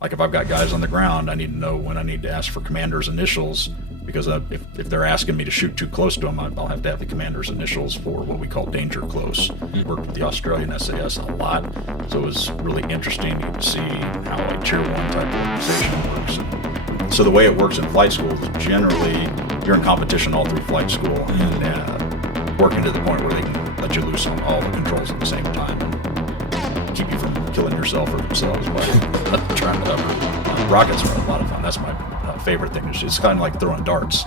Like if I've got guys on the ground, I need to know when I need to ask for commander's initials, because if they're asking me to shoot too close to them, I'll have to have the commander's initials for what we call danger close. Worked with the Australian SAS a lot, so it was really interesting to see how a Tier 1 type organization works. So the way it works in flight school is generally you're in competition all through flight school and working to the point where they can let you loose on all the controls at the same time and keep you from killing yourself or themselves by trying whatever. Rockets are a lot of fun. That's my favorite thing. It's kind of like throwing darts.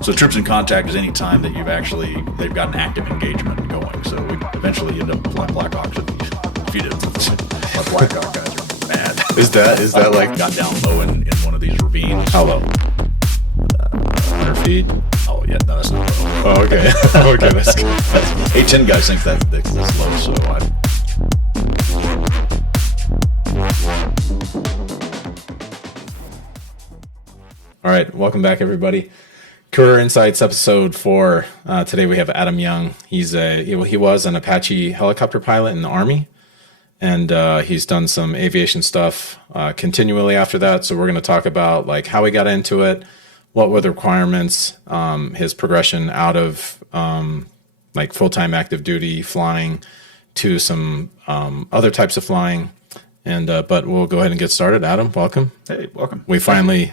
So troops in contact is any time that they've got an active engagement going. So we eventually end up flying Black Hawks if you didn't. Our Black Hawk guys are mad. Is that like got down low in one of these ravines? how low? 100 feet. Oh yeah, no, that's not low. Oh, okay. Okay, that's good. A-10 guys think that's low, so All right, welcome back, everybody. Career Insights episode 4. Today we have Adam Young. He was an Apache helicopter pilot in the Army, and he's done some aviation stuff continually after that. So we're going to talk about like how he got into it, what were the requirements, his progression out of like full-time active duty flying to some other types of flying. And but we'll go ahead and get started. Adam, welcome. hey, welcome. We finally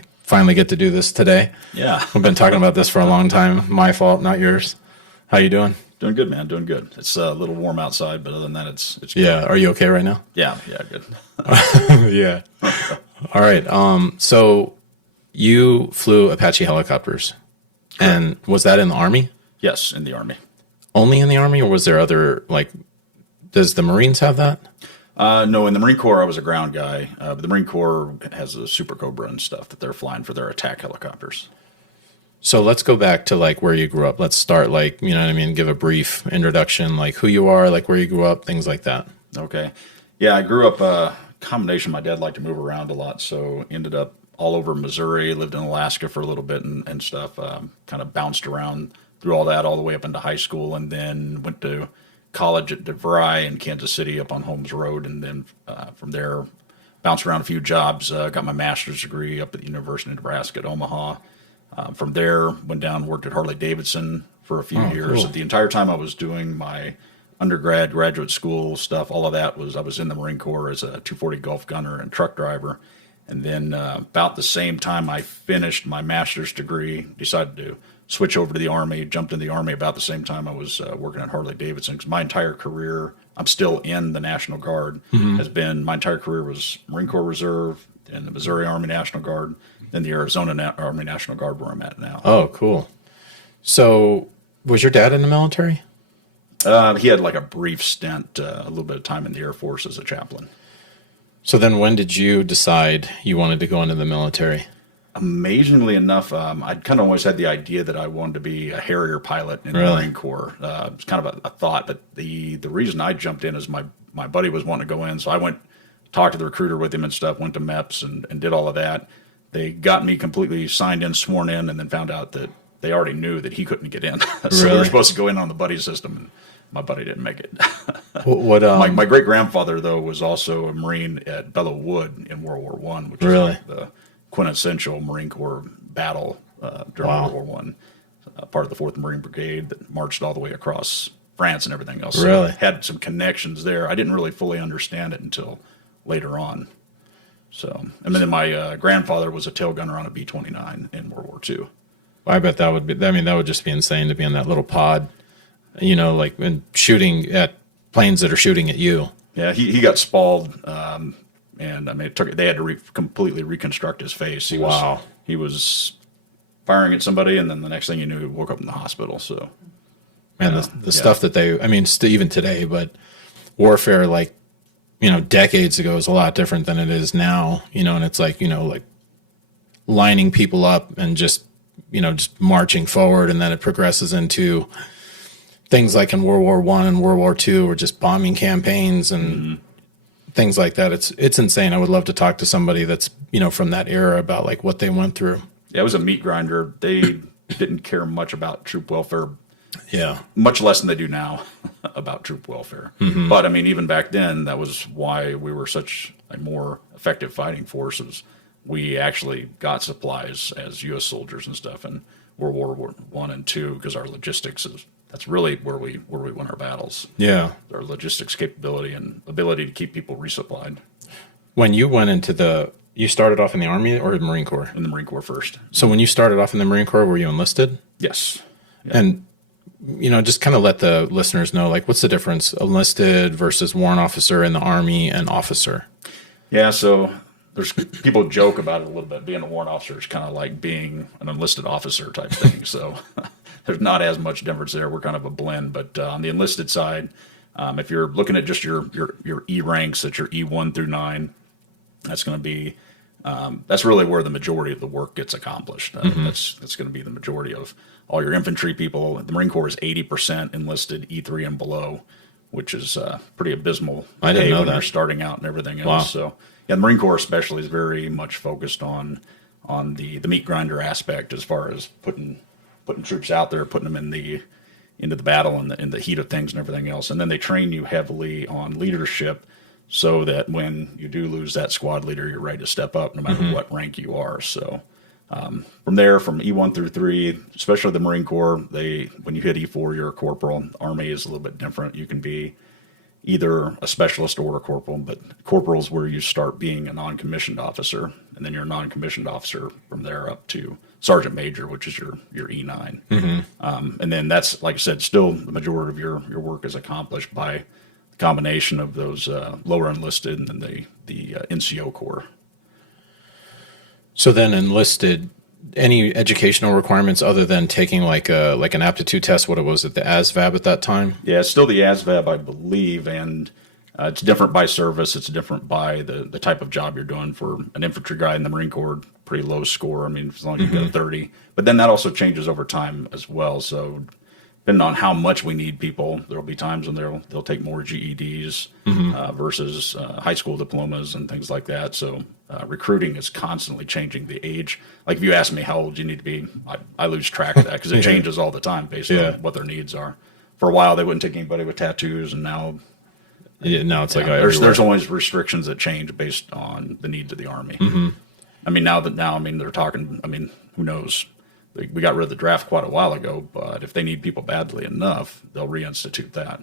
get to do this today. Yeah. We've been talking about this for a long time. My fault, not yours. How you doing? Doing good, man. Doing good. It's a little warm outside, but other than that, it's good. Yeah. Are you okay right now? Yeah, good. Yeah. All right. So you flew Apache helicopters, and was that in the Army? Yes, in the Army. Only in the Army, or was there other, like, does the Marines have that? No, in the Marine Corps, I was a ground guy. But the Marine Corps has a Super Cobra and stuff that they're flying for their attack helicopters. So let's go back to like where you grew up. Let's start like, you know what I mean? Give a brief introduction, like who you are, like where you grew up, things like that. Okay. Yeah, I grew up a combination. My dad liked to move around a lot, so ended up all over Missouri, lived in Alaska for a little bit and stuff. Kind of bounced around through all that all the way up into high school, and then went to college at DeVry in Kansas City up on Holmes Road, and then from there bounced around a few jobs, got my master's degree up at the University of Nebraska at Omaha. From there went down and worked at Harley Davidson for a few years. Cool. The entire time I was doing my graduate school stuff, all of that I was in the Marine Corps as a 240 Gulf gunner and truck driver. And then about the same time I finished my master's degree, decided to switch over to the Army, jumped in the Army about the same time I was working at Harley Davidson, because my entire career, I'm still in the National Guard, my entire career was Marine Corps Reserve, and the Missouri Army National Guard, then the Arizona Army National Guard, where I'm at now. Oh, cool. So was your dad in the military? He had like a brief stint, a little bit of time in the Air Force as a chaplain. So then when did you decide you wanted to go into the military? Amazingly enough, I'd kind of always had the idea that I wanted to be a Harrier pilot in the Marine Corps. It was kind of a thought, but the reason I jumped in is my buddy was wanting to go in, so I went, talked to the recruiter with him and stuff, went to MEPS and did all of that. They got me completely signed in, sworn in, and then found out that they already knew that he couldn't get in. So we were supposed to go in on the buddy system, and my buddy didn't make it. My great-grandfather, though, was also a Marine at Belleau Wood in World War I, which is like the quintessential Marine Corps battle during World War I. Part of the 4th Marine Brigade that marched all the way across France and everything else. Really? So had some connections there. I didn't really fully understand it until later on. So, and then my grandfather was a tail gunner on a B-29 in World War II. I bet that would be, I mean, that would just be insane to be in that little pod, you know, like and shooting at planes that are shooting at you. Yeah, he got spalled, and I mean, they had to completely reconstruct his face. He was firing at somebody, and then the next thing you knew, he woke up in the hospital. So, man, the stuff that even today, but warfare, like, you know, decades ago is a lot different than it is now, you know, and it's like, you know, like lining people up and just marching forward, and then it progresses into things like in World War I and World War II, or just bombing campaigns and things like that. It's insane. I would love to talk to somebody that's, you know, from that era about like what they went through. Yeah, it was a meat grinder. They didn't care much about troop welfare Yeah. much less than they do now about troop welfare. But I mean, even back then, that was why we were such a more effective fighting force. Is we actually got supplies as U.S. soldiers and stuff in World War One and Two, because our logistics is that's really where we win our battles. Yeah. Our logistics capability and ability to keep people resupplied. When you went into you started off in the Army or the Marine Corps? In the Marine Corps first. So when you started off in the Marine Corps, were you enlisted? Yes. Yeah. And just kind of let the listeners know, like, what's the difference, enlisted versus warrant officer in the Army and officer? Yeah, so there's people joke about it a little bit. Being a warrant officer is kind of like being an enlisted officer type thing. So there's not as much difference there. We're kind of a blend. But on the enlisted side, if you're looking at just your E ranks, that's your E1 through 9, that's going to be that's really where the majority of the work gets accomplished. That's going to be the majority of all your infantry people. The Marine Corps is 80% enlisted E3 and below, which is pretty abysmal. I didn't know when that. you're starting out and everything else. Wow. So yeah, the Marine Corps especially is very much focused on the meat grinder aspect, as far as putting troops out there, putting them into the battle and in the heat of things and everything else. And then they train you heavily on leadership, so that when you do lose that squad leader, you're ready to step up no matter what rank you are. So from there, from E1 through 3, especially the Marine Corps, when you hit E4, you're a corporal. The Army is a little bit different. You can be either a specialist or a corporal, but corporal is where you start being a non-commissioned officer, and then you're a non-commissioned officer from there up to sergeant major, which is your E9. And then that's, like I said, still the majority of your work is accomplished by the combination of those lower enlisted and then the NCO Corps. So then enlisted, any educational requirements other than taking like an aptitude test? What was it, the ASVAB at that time? Yeah, it's still the ASVAB, I believe, and it's different by service. It's different by the type of job you're doing. For an infantry guy in the Marine Corps, pretty low score. I mean, as long as you get a 30. But then that also changes over time as well. So depending on how much we need people, there will be times when they'll take more GEDs versus high school diplomas and things like that. So recruiting is constantly changing the age. Like if you ask me how old you need to be, I lose track of that, because it changes all the time based on what their needs are. For a while, they wouldn't take anybody with tattoos, and now it's like there's always restrictions that change based on the needs of the Army. I mean, now they're talking. I mean, who knows? We got rid of the draft quite a while ago, but if they need people badly enough, they'll reinstitute that.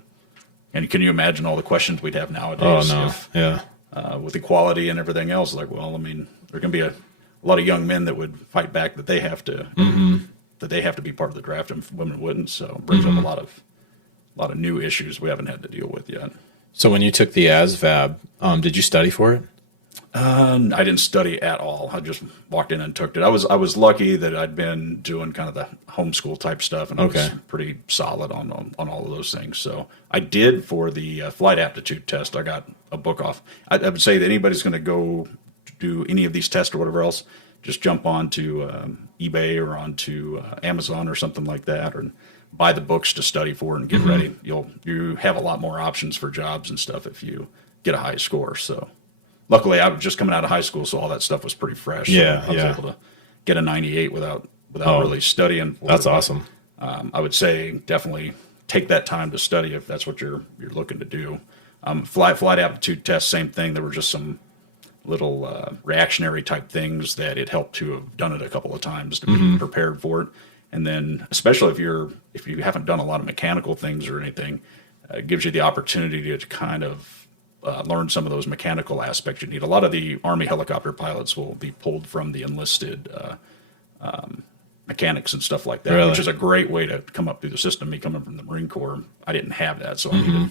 And can you imagine all the questions we'd have nowadays? Oh no, With equality and everything else, like, well, I mean, there can be a lot of young men that would fight back that they have to be part of the draft, and women wouldn't. So it brings up a lot of new issues we haven't had to deal with yet. So when you took the ASVAB, did you study for it? I didn't study at all. I just walked in and took it. I was lucky that I'd been doing kind of the homeschool type stuff, and I was pretty solid on all of those things. So I did, for the flight aptitude test, I got a book off. I would say that anybody's going to go do any of these tests or whatever else, just jump onto eBay or onto Amazon or something like that, or buy the books to study for and get ready. You have a lot more options for jobs and stuff if you get a high score. So luckily, I was just coming out of high school, so all that stuff was pretty fresh. Yeah, so I was able to get a 98 without really studying. That's awesome. I would say definitely take that time to study if that's what you're looking to do. Flight aptitude test, same thing. There were just some little reactionary type things that it helped to have done it a couple of times to be prepared for it. And then, especially if you haven't done a lot of mechanical things or anything, it gives you the opportunity to kind of learn some of those mechanical aspects you need. A lot of the Army helicopter pilots will be pulled from the enlisted mechanics and stuff like that, which is a great way to come up through the system. Me coming from the Marine Corps, I didn't have that, so I needed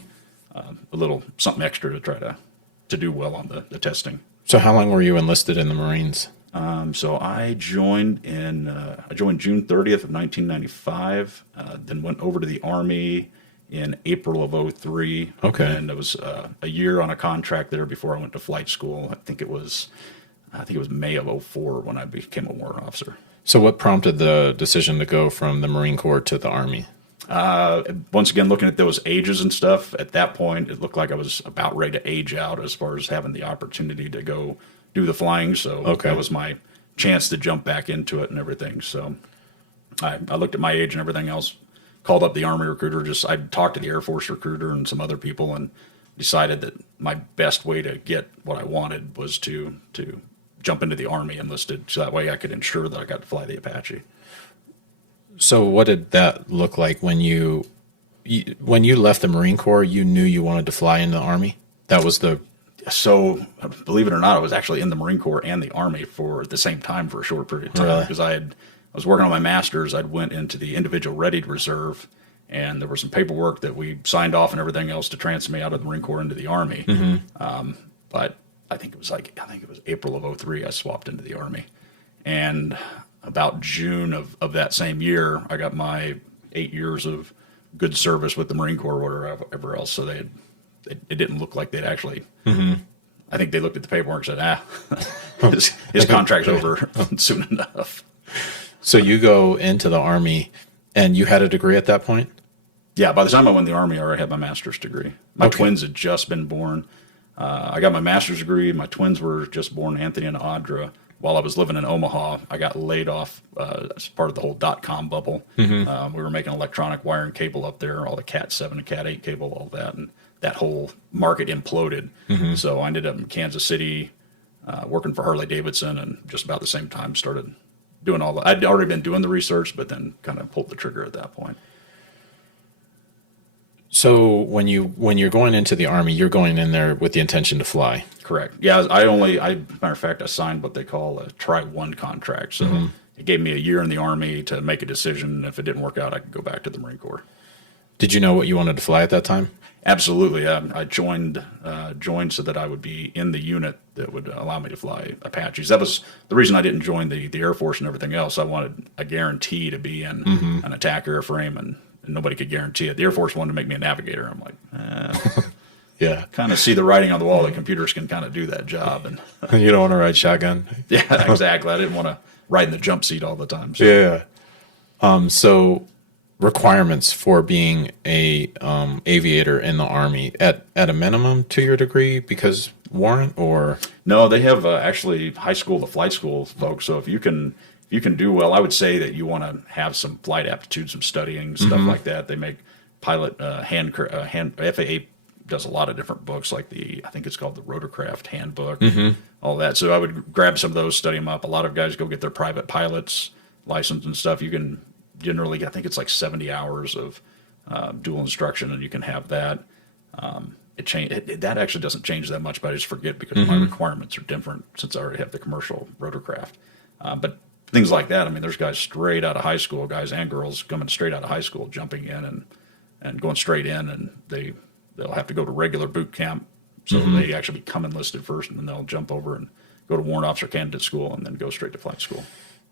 a little something extra to try to do well on the testing. So how long were you enlisted in the Marines? So I joined June 30th of 1995, then went over to the Army in April of 2003. Okay. And it was a year on a contract there before I went to flight school. I think it was May of 2004 when I became a warrant officer. So what prompted the decision to go from the Marine Corps to the Army? Once again, looking at those ages and stuff, at that point, it looked like I was about ready to age out as far as having the opportunity to go do the flying. So that was my chance to jump back into it and everything. So I looked at my age and everything else, called up the Army recruiter. I talked to the Air Force recruiter and some other people, and decided that my best way to get what I wanted was to jump into the Army, enlisted, so that way I could ensure that I got to fly the Apache. So what did that look like when you left the Marine Corps? You knew you wanted to fly in the Army? That was the... So, believe it or not, I was actually in the Marine Corps and the Army for at the same time for a short period of time, because I was working on my master's. I'd went into the individual readied reserve, and there was some paperwork that we signed off and everything else to transfer me out of the Marine Corps into the Army. But I think it was April of 2003 I swapped into the Army, and about June of that same year I got my 8 years of good service with the Marine Corps or whatever else. So it didn't look like they'd actually. I think they looked at the paperwork and said, his contract's over soon enough. So you go into the Army, and you had a degree at that point? Yeah, by the time I went in the Army, I already had my master's degree. My twins had just been born. I got my master's degree. My twins were just born, Anthony and Audra. While I was living in Omaha, I got laid off as part of the whole .com bubble. We were making electronic wire and cable up there, all the Cat 7 and Cat 8 cable, all that, and that whole market imploded. So I ended up in Kansas City working for Harley Davidson, and just about the same time started doing all that. I'd already been doing the research, but then kind of pulled the trigger at that point. So when you're going into the Army, you're going in there with the intention to fly. Correct. Yeah, matter of fact, I signed what they call a try-one contract. So it gave me a year in the Army to make a decision. If it didn't work out, I could go back to the Marine Corps. Did you know what you wanted to fly at that time? Absolutely. I joined so that I would be in the unit that would allow me to fly Apaches. That was the reason I didn't join the Air Force and everything else. I wanted a guarantee to be in an attack airframe, and nobody could guarantee it. The Air Force wanted to make me a navigator. I'm like, yeah, kind of see the writing on the wall that computers can kind of do that job. And you don't want to ride shotgun? Yeah, exactly. I didn't want to ride in the jump seat all the time. So. Yeah. So requirements for being a aviator in the Army at a minimum 2-year degree because warrant, or no, they have actually high school to flight school folks. So if you can do well, I would say that you want to have some flight aptitude, some studying, stuff like that. They make pilot FAA does a lot of different books, like I think it's called the Rotorcraft Handbook, all that. So I would grab some of those, study them up. A lot of guys go get their private pilot's license and stuff. You can generally, I think it's like 70 hours of dual instruction, and you can have that. That actually doesn't change that much, but I just forget because my requirements are different since I already have the commercial rotorcraft. But things like that, I mean, there's guys straight out of high school, guys and girls coming straight out of high school, jumping in and going straight in, and they'll have to go to regular boot camp. So they actually become enlisted first, and then they'll jump over and go to warrant officer candidate school, and then go straight to flight school.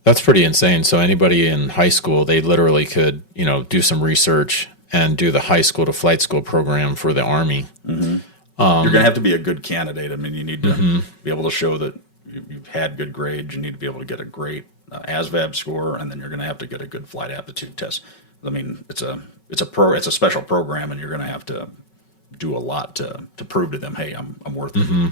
That's pretty insane. So anybody in high school, they literally could, do some research and do the high school to flight school program for the Army. You're going to have to be a good candidate. I mean, you need to be able to show that you've had good grades. You need to be able to get a great ASVAB score, and then you're going to have to get a good flight aptitude test. I mean, it's a special program, and you're going to have to do a lot to prove to them, hey, I'm worth it.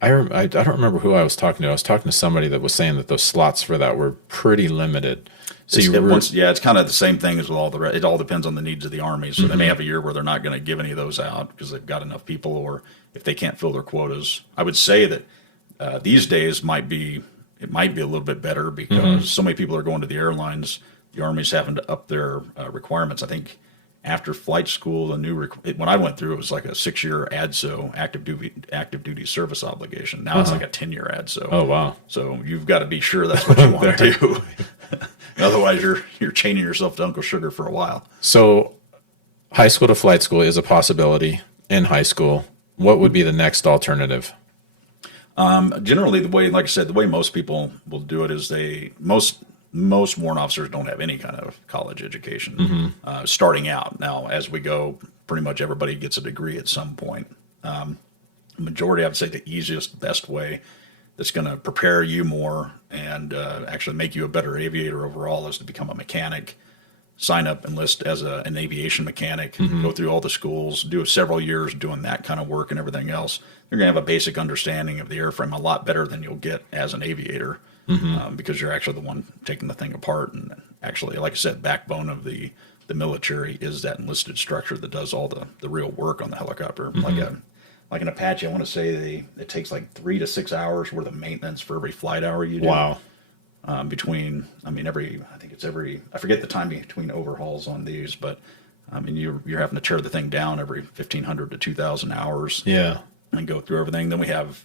I don't remember who I was talking to. I was talking to somebody that was saying that those slots for that were pretty limited. So it's kind of the same thing as with all the rest. It all depends on the needs of the Army. So they may have a year where they're not going to give any of those out because they've got enough people, or if they can't fill their quotas. I would say that these days it might be a little bit better because so many people are going to the airlines. The Army's having to up their requirements. I think after flight school, when I went through, it was like a 6-year ADSO, active duty service obligation. Now it's like a 10-year ADSO. Oh wow! So you've got to be sure that's what you want to do. Otherwise, you're chaining yourself to Uncle Sugar for a while. So, high school to flight school is a possibility in high school. What would be the next alternative? Generally, like I said, the way most people will do it is most warrant officers don't have any kind of college education starting out. Now, as we go, pretty much everybody gets a degree at some point. Majority, I would say the easiest, best way that's going to prepare you more and actually make you a better aviator overall is to become a mechanic, sign up, enlist as an aviation mechanic, go through all the schools, do several years doing that kind of work and everything else. You're going to have a basic understanding of the airframe, a lot better than you'll get as an aviator. Because you're actually the one taking the thing apart and actually, like I said, backbone of the the military is that enlisted structure that does all the real work on the helicopter. Like an Apache, I want to say it takes like 3 to 6 hours worth of maintenance for every flight hour you do. Wow. I forget the time between overhauls on these, but I mean, you're having to tear the thing down every 1,500 to 2,000 hours. Yeah. And go through everything. Then we have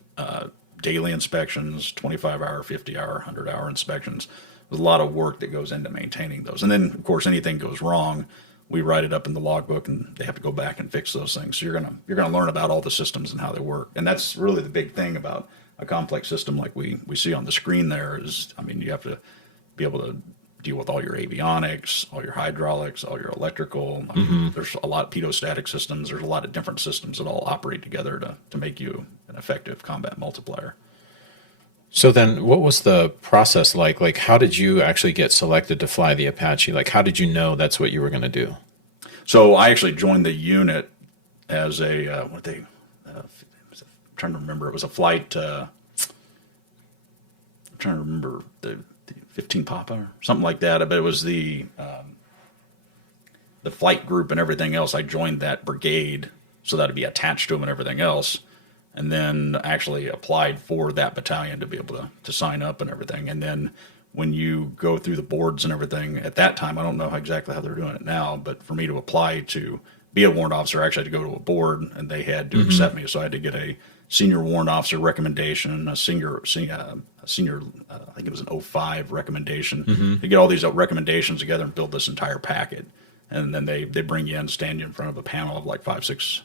daily inspections, 25-hour, 50-hour, 100-hour inspections. There's a lot of work that goes into maintaining those. And then, of course, anything goes wrong, we write it up in the logbook, and they have to go back and fix those things. So you're gonna learn about all the systems and how they work. And that's really the big thing about a complex system like we see on the screen there is, I mean, you have to be able to deal with all your avionics, all your hydraulics, all your electrical. I mean, there's a lot of pedostatic systems. There's a lot of different systems that all operate together to make you an effective combat multiplier. So then what was the process like? Like, how did you actually get selected to fly the Apache? Like, how did you know that's what you were going to do? So I actually joined the unit as a, I'm trying to remember, it was a flight, I'm trying to remember the 15 Papa or something like that, but it was the flight group and everything else. I joined that brigade so that it'd be attached to them and everything else. And then actually applied for that battalion to be able to sign up and everything. And then when you go through the boards and everything, at that time, I don't know exactly how they're doing it now, but for me to apply to be a warrant officer, I actually had to go to a board, and they had to accept me. So I had to get a senior warrant officer recommendation, a senior I think it was an 05 recommendation, to get all these recommendations together and build this entire packet. And then they bring you in, stand you in front of a panel of like 5, 6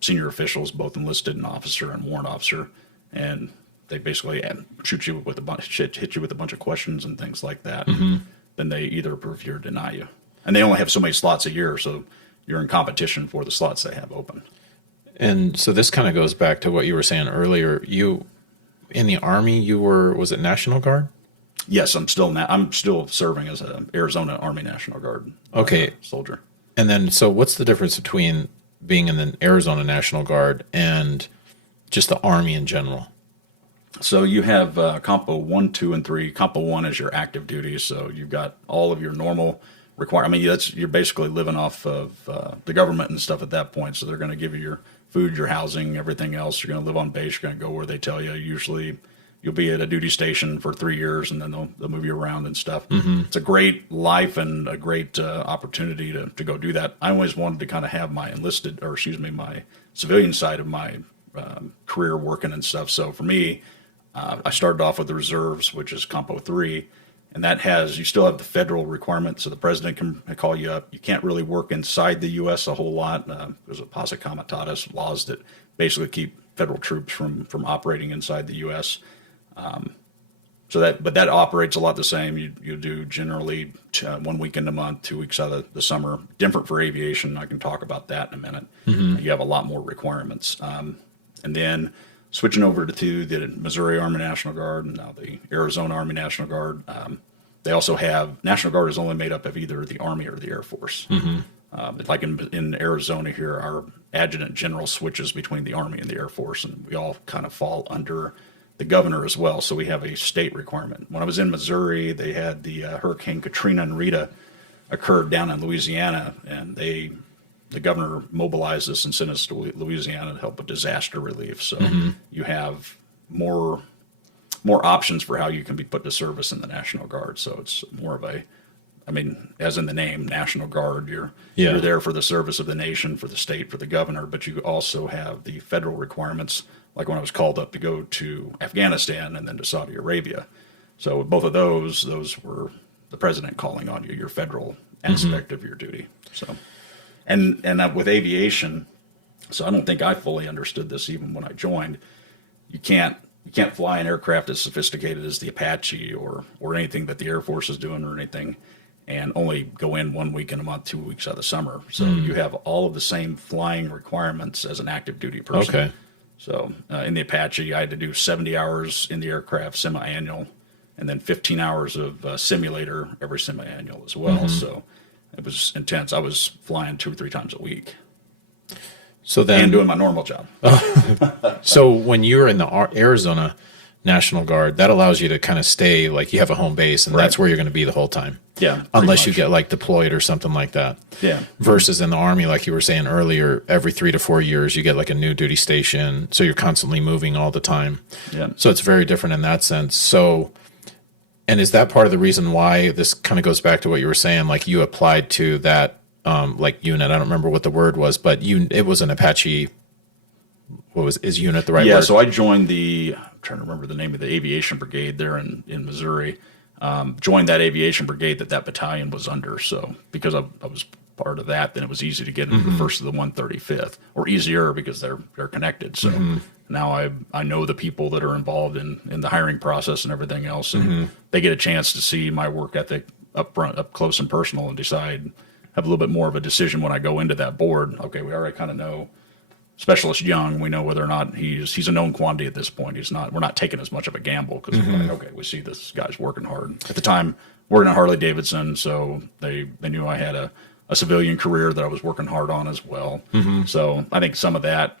senior officials, both enlisted and officer and warrant officer, and they basically hit you with a bunch of questions and things like that. Then they either approve you or deny you, and they only have so many slots a year, so you're in competition for the slots they have open. And so this kind of goes back to what you were saying earlier. You, in the Army, was it National Guard? Yes, I'm still serving as an Arizona Army National Guard soldier. And then, so what's the difference between being in the Arizona National Guard and just the Army in general? So you have Compo 1, 2, and 3. Compo 1 is your active duty, so you've got all of your normal requirements. I mean, you're basically living off of the government and stuff at that point, so they're going to give you your food, your housing, everything else. You're going to live on base. You're going to go where they tell you. Usually you'll be at a duty station for 3 years, and then they'll move you around and stuff. It's a great life and a great opportunity to go do that. I always wanted to kind of have my my civilian side of my career working and stuff. So for me, I started off with the reserves, which is Compo 3, and you still have the federal requirement, so the president can call you up. You can't really work inside the U.S. a whole lot. There's a posse comitatus laws that basically keep federal troops from operating inside the U.S. But that operates a lot the same. You do generally 1 weekend a month, 2 weeks out of the summer. Different for aviation. I can talk about that in a minute. You have a lot more requirements. And then switching over to the Missouri Army National Guard and now the Arizona Army National Guard. They also have, National Guard is only made up of either the Army or the Air Force. Like in Arizona here, our adjutant general switches between the Army and the Air Force, and we all kind of fall under the governor as well. So we have a state requirement. When I was in Missouri, they had the Hurricane Katrina and Rita occurred down in Louisiana, and the governor mobilized us and sent us to Louisiana to help with disaster relief. So you have more options for how you can be put to service in the National Guard. So it's more of as in the name, National Guard, you're there for the service of the nation, for the state, for the governor, but you also have the federal requirements, like when I was called up to go to Afghanistan and then to Saudi Arabia. So both of those were the president calling on you, your federal aspect of your duty. So. And with aviation, so I don't think I fully understood this even when I joined. You can't fly an aircraft as sophisticated as the Apache or anything that the Air Force is doing or anything, and only go in 1 week in a month, 2 weeks out of the summer. So you have all of the same flying requirements as an active duty person. Okay. So in the Apache, I had to do 70 hours in the aircraft semi-annual, and then 15 hours of simulator every semi-annual as well. So it was intense. I was flying 2 or 3 times a week. So then, and doing my normal job. So when you're in the Arizona National Guard, that allows you to kind of stay, like you have a home base, and that's where you're going to be the whole time. Yeah, unless you much. get like deployed or something like that. Yeah. Versus in the Army, like you were saying earlier, every 3 to 4 years you get like a new duty station, so you're constantly moving all the time. Yeah. So it's very different in that sense. So, and is that part of the reason why this kind of goes back to what you were saying? Like you applied to that like unit. I don't remember what the word was, but it was an Apache. Is unit the right word? Yeah, so I joined I'm trying to remember the name of the Aviation Brigade there in Missouri. Joined that Aviation Brigade that battalion was under. So because I was part of that, then it was easy to get into the first of the 135th, or easier because they're connected. So now I know the people that are involved in the hiring process and everything else, and they get a chance to see my work ethic up front, up close and personal, and have a little bit more of a decision when I go into that board. Okay, we already kind of know Specialist Young. We know whether or not he's a known quantity at this point. We're not taking as much of a gamble because we're like, okay, we see this guy's working hard. At the time, working at Harley Davidson, so they knew I had a civilian career that I was working hard on as well. So I think some of that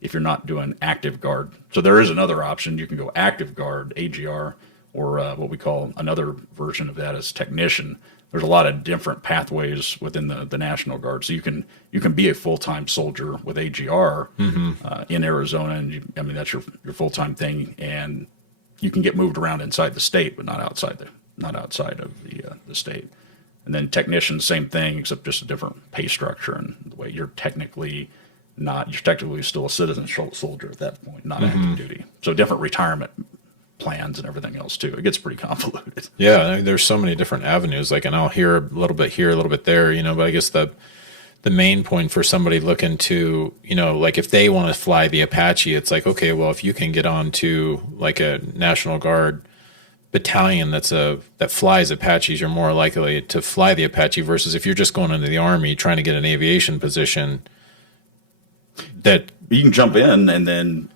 if you're not doing active guard. So there is another option. You can go active guard, AGR, or what we call another version of that is technician. There's a lot of different pathways within the National Guard. So you can be a full-time soldier with AGR in Arizona, and that's your full-time thing, and you can get moved around inside the state, but not outside of the state. And then technician, same thing, except just a different pay structure and the way you're technically still a citizen soldier at that point, not active duty. So different retirement plans and everything else too. It gets pretty convoluted. Yeah, there's so many different avenues. Like, and I'll hear a little bit here, a little bit there, but I guess the main point for somebody looking to, like if they want to fly the Apache, it's like, okay, well, if you can get on to like a National Guard battalion that flies Apaches, you're more likely to fly the Apache versus if you're just going into the Army trying to get an aviation position that you can jump in and then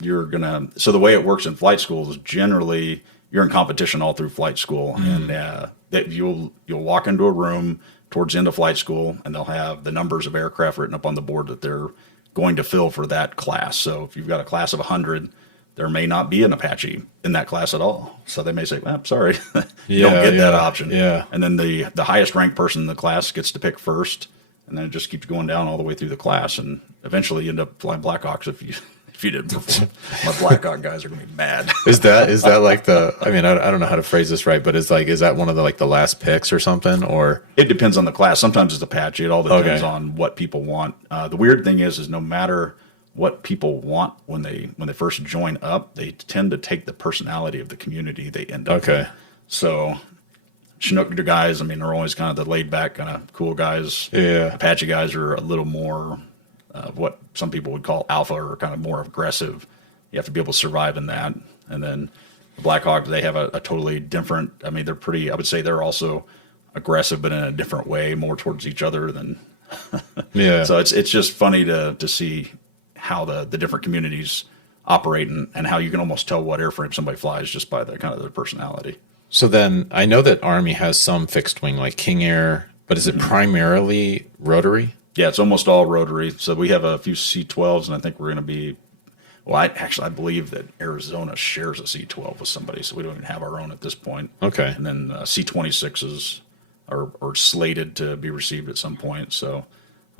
so the way it works in flight school is generally you're in competition all through flight school, and that you'll walk into a room towards the end of flight school and they'll have the numbers of aircraft written up on the board that they're going to fill for that class. So if you've got a class of 100, there may not be an Apache in that class at all. So they may say, well, sorry, you don't get that option. Yeah. And then the highest ranked person in the class gets to pick first, and then it just keeps going down all the way through the class, and eventually you end up flying Blackhawks if you didn't perform. My Blackhawk guys are gonna be mad. Is that like I don't know how to phrase this right, but is that one of the last picks or something, or it depends on the class. Sometimes it's Apache. It all depends on what people want. The weird thing is no matter what people want when they first join up, they tend to take the personality of the community they end up in. So Chinook guys, they're always kind of the laid back, kind of cool guys. Yeah. Apache guys are a little more what some people would call alpha, or kind of more aggressive. You have to be able to survive in that. And then the Blackhawks, they have a totally different, they're pretty, I would say they're also aggressive, but in a different way, more towards each other than. Yeah. So it's just funny to see how the different communities operate and how you can almost tell what airframe somebody flies just by the kind of their personality. So then I know that Army has some fixed wing like King Air, but is it primarily rotary? Yeah, it's almost all rotary. So we have a few C-12s, and I think we're going to be. Well, I believe that Arizona shares a C-12 with somebody, so we don't even have our own at this point. Okay. And then C-26s are slated to be received at some point. So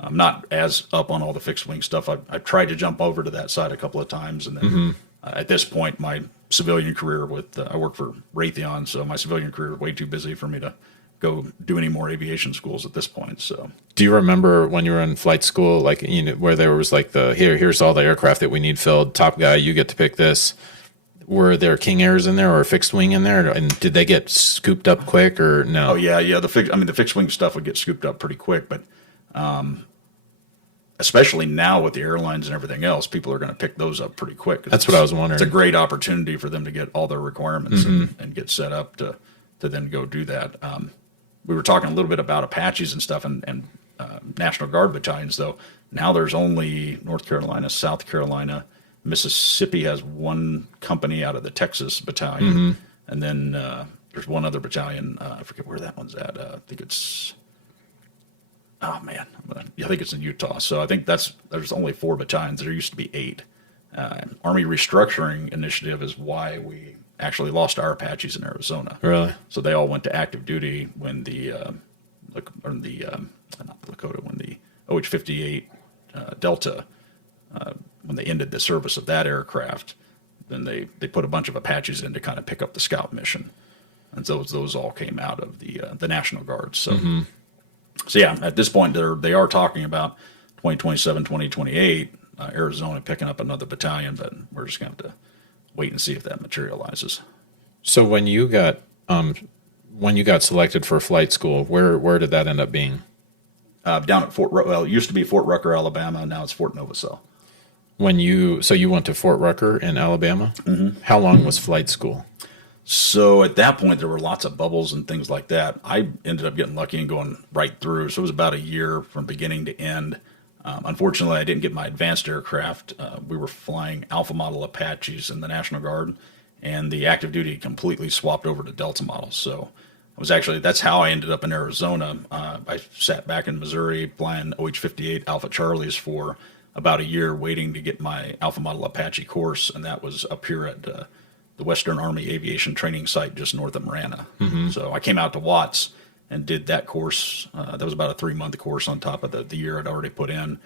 I'm not as up on all the fixed wing stuff. I've tried to jump over to that side a couple of times, and then at this point, my civilian career I work for Raytheon, so my civilian career is way too busy for me to go do any more aviation schools at this point. So, do you remember when you were in flight school, like where there was like here's all the aircraft that we need filled, top guy, you get to pick this? Were there King Airs in there or fixed wing in there, and did they get scooped up quick or no? Oh yeah. The fixed wing stuff would get scooped up pretty quick, but especially now with the airlines and everything else, people are going to pick those up pretty quick. That's what I was wondering. It's a great opportunity for them to get all their requirements and get set up to then go do that. We were talking a little bit about Apaches and stuff and National Guard battalions, though. Now there's only North Carolina, South Carolina, Mississippi has one company out of the Texas battalion, and then there's one other battalion. I forget where that one's at. I think it's. Oh man, I think it's in Utah. So I think there's only 4 battalions. There used to be 8. Army restructuring initiative is why we actually lost our Apaches in Arizona. Really? So they all went to active duty when not the Lakota, when the OH-58 Delta, when they ended the service of that aircraft, then they put a bunch of Apaches in to kind of pick up the scout mission. And so those all came out of the National Guard. So, so yeah, at this point, they are talking about 2027, 2028, Arizona picking up another battalion, but we're just going to have to wait and see if that materializes. So when you got selected for flight school, where did that end up being? Down at it used to be Fort Rucker, Alabama. Now it's Fort Novosel. So you went to Fort Rucker in Alabama? Mm-hmm. How long was flight school? So at that point, there were lots of bubbles and things like that. I ended up getting lucky and going right through. So it was about a year from beginning to end. Unfortunately, I didn't get my advanced aircraft. We were flying Alpha model Apaches in the National Guard, and the active duty completely swapped over to Delta models. So that's how I ended up in Arizona. I sat back in Missouri flying OH-58 Alpha Charlies for about a year, waiting to get my Alpha model Apache course, and that was up here at the Western Army Aviation Training Site just north of Marana. Mm-hmm. So I came out to Watts and did that course. That was about a 3-month course on top of the year I'd already put in,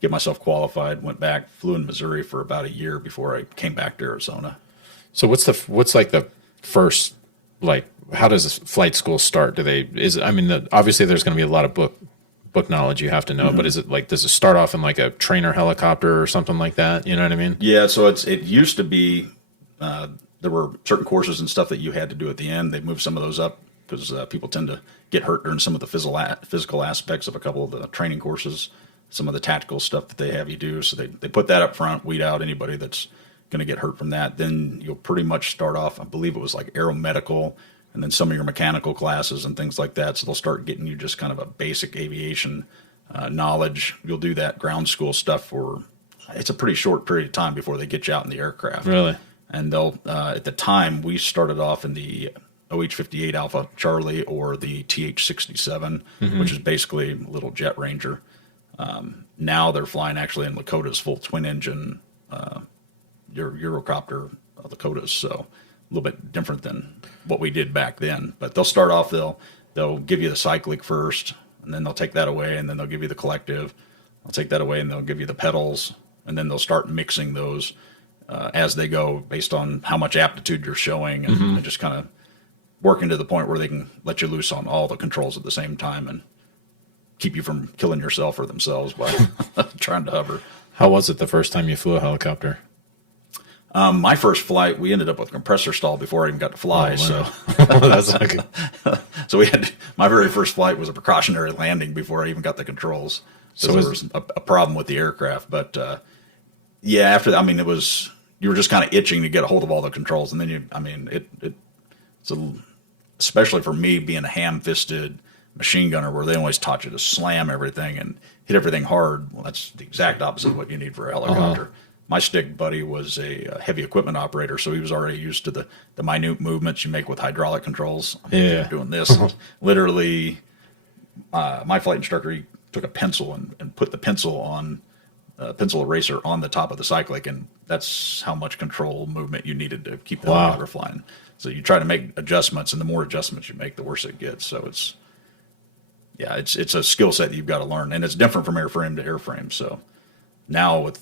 get myself qualified, went back, flew in Missouri for about a year before I came back to Arizona. So what's like the first, like, how does this flight school start? Obviously there's going to be a lot of book knowledge you have to know, mm-hmm. but is it like, does it start off in like a trainer helicopter or something like that? You know what I mean? Yeah. So it used to be, there were certain courses and stuff that you had to do at the end. They moved some of those up because people tend to get hurt during some of the physical aspects of a couple of the training courses, some of the tactical stuff that they have you do. So they put that up front, weed out anybody that's going to get hurt from that. Then you'll pretty much start off, I believe it was like aeromedical, and then some of your mechanical classes and things like that. So they'll start getting you just kind of a basic aviation knowledge. You'll do that ground school stuff for, it's a pretty short period of time before they get you out in the aircraft. Really? And they'll, at the time, we started off in the OH-58 Alpha Charlie or the TH-67, mm-hmm. which is basically a little Jet Ranger. Now they're flying actually in Lakota's full twin engine Eurocopter Lakotas, so a little bit different than what we did back then. But they'll start off, they'll give you the cyclic first, and then they'll take that away, and then they'll give you the collective. They'll take that away, and they'll give you the pedals, and then they'll start mixing those as they go based on how much aptitude you're showing, and, mm-hmm. and just kind of working to the point where they can let you loose on all the controls at the same time and keep you from killing yourself or themselves by trying to hover. How was it the first time you flew a helicopter? My first flight, we ended up with compressor stall before I even got to fly. Oh, wow. So that's not good. So my very first flight was a precautionary landing before I even got the controls. So there was a problem with the aircraft. But yeah, after that, it was, you were just kind of itching to get a hold of all the controls. And then especially for me being a ham-fisted machine gunner where they always taught you to slam everything and hit everything hard. Well, that's the exact opposite of what you need for a helicopter. Uh-huh. My stick buddy was a heavy equipment operator, so he was already used to the minute movements you make with hydraulic controls. Yeah. Doing this. Literally, my flight instructor, he took a pencil and put the pencil eraser on the top of the cyclic, and that's how much control movement you needed to keep the helicopter flying. So you try to make adjustments, and the more adjustments you make, the worse it gets. So it's a skill set that you've got to learn, and it's different from airframe to airframe. So now with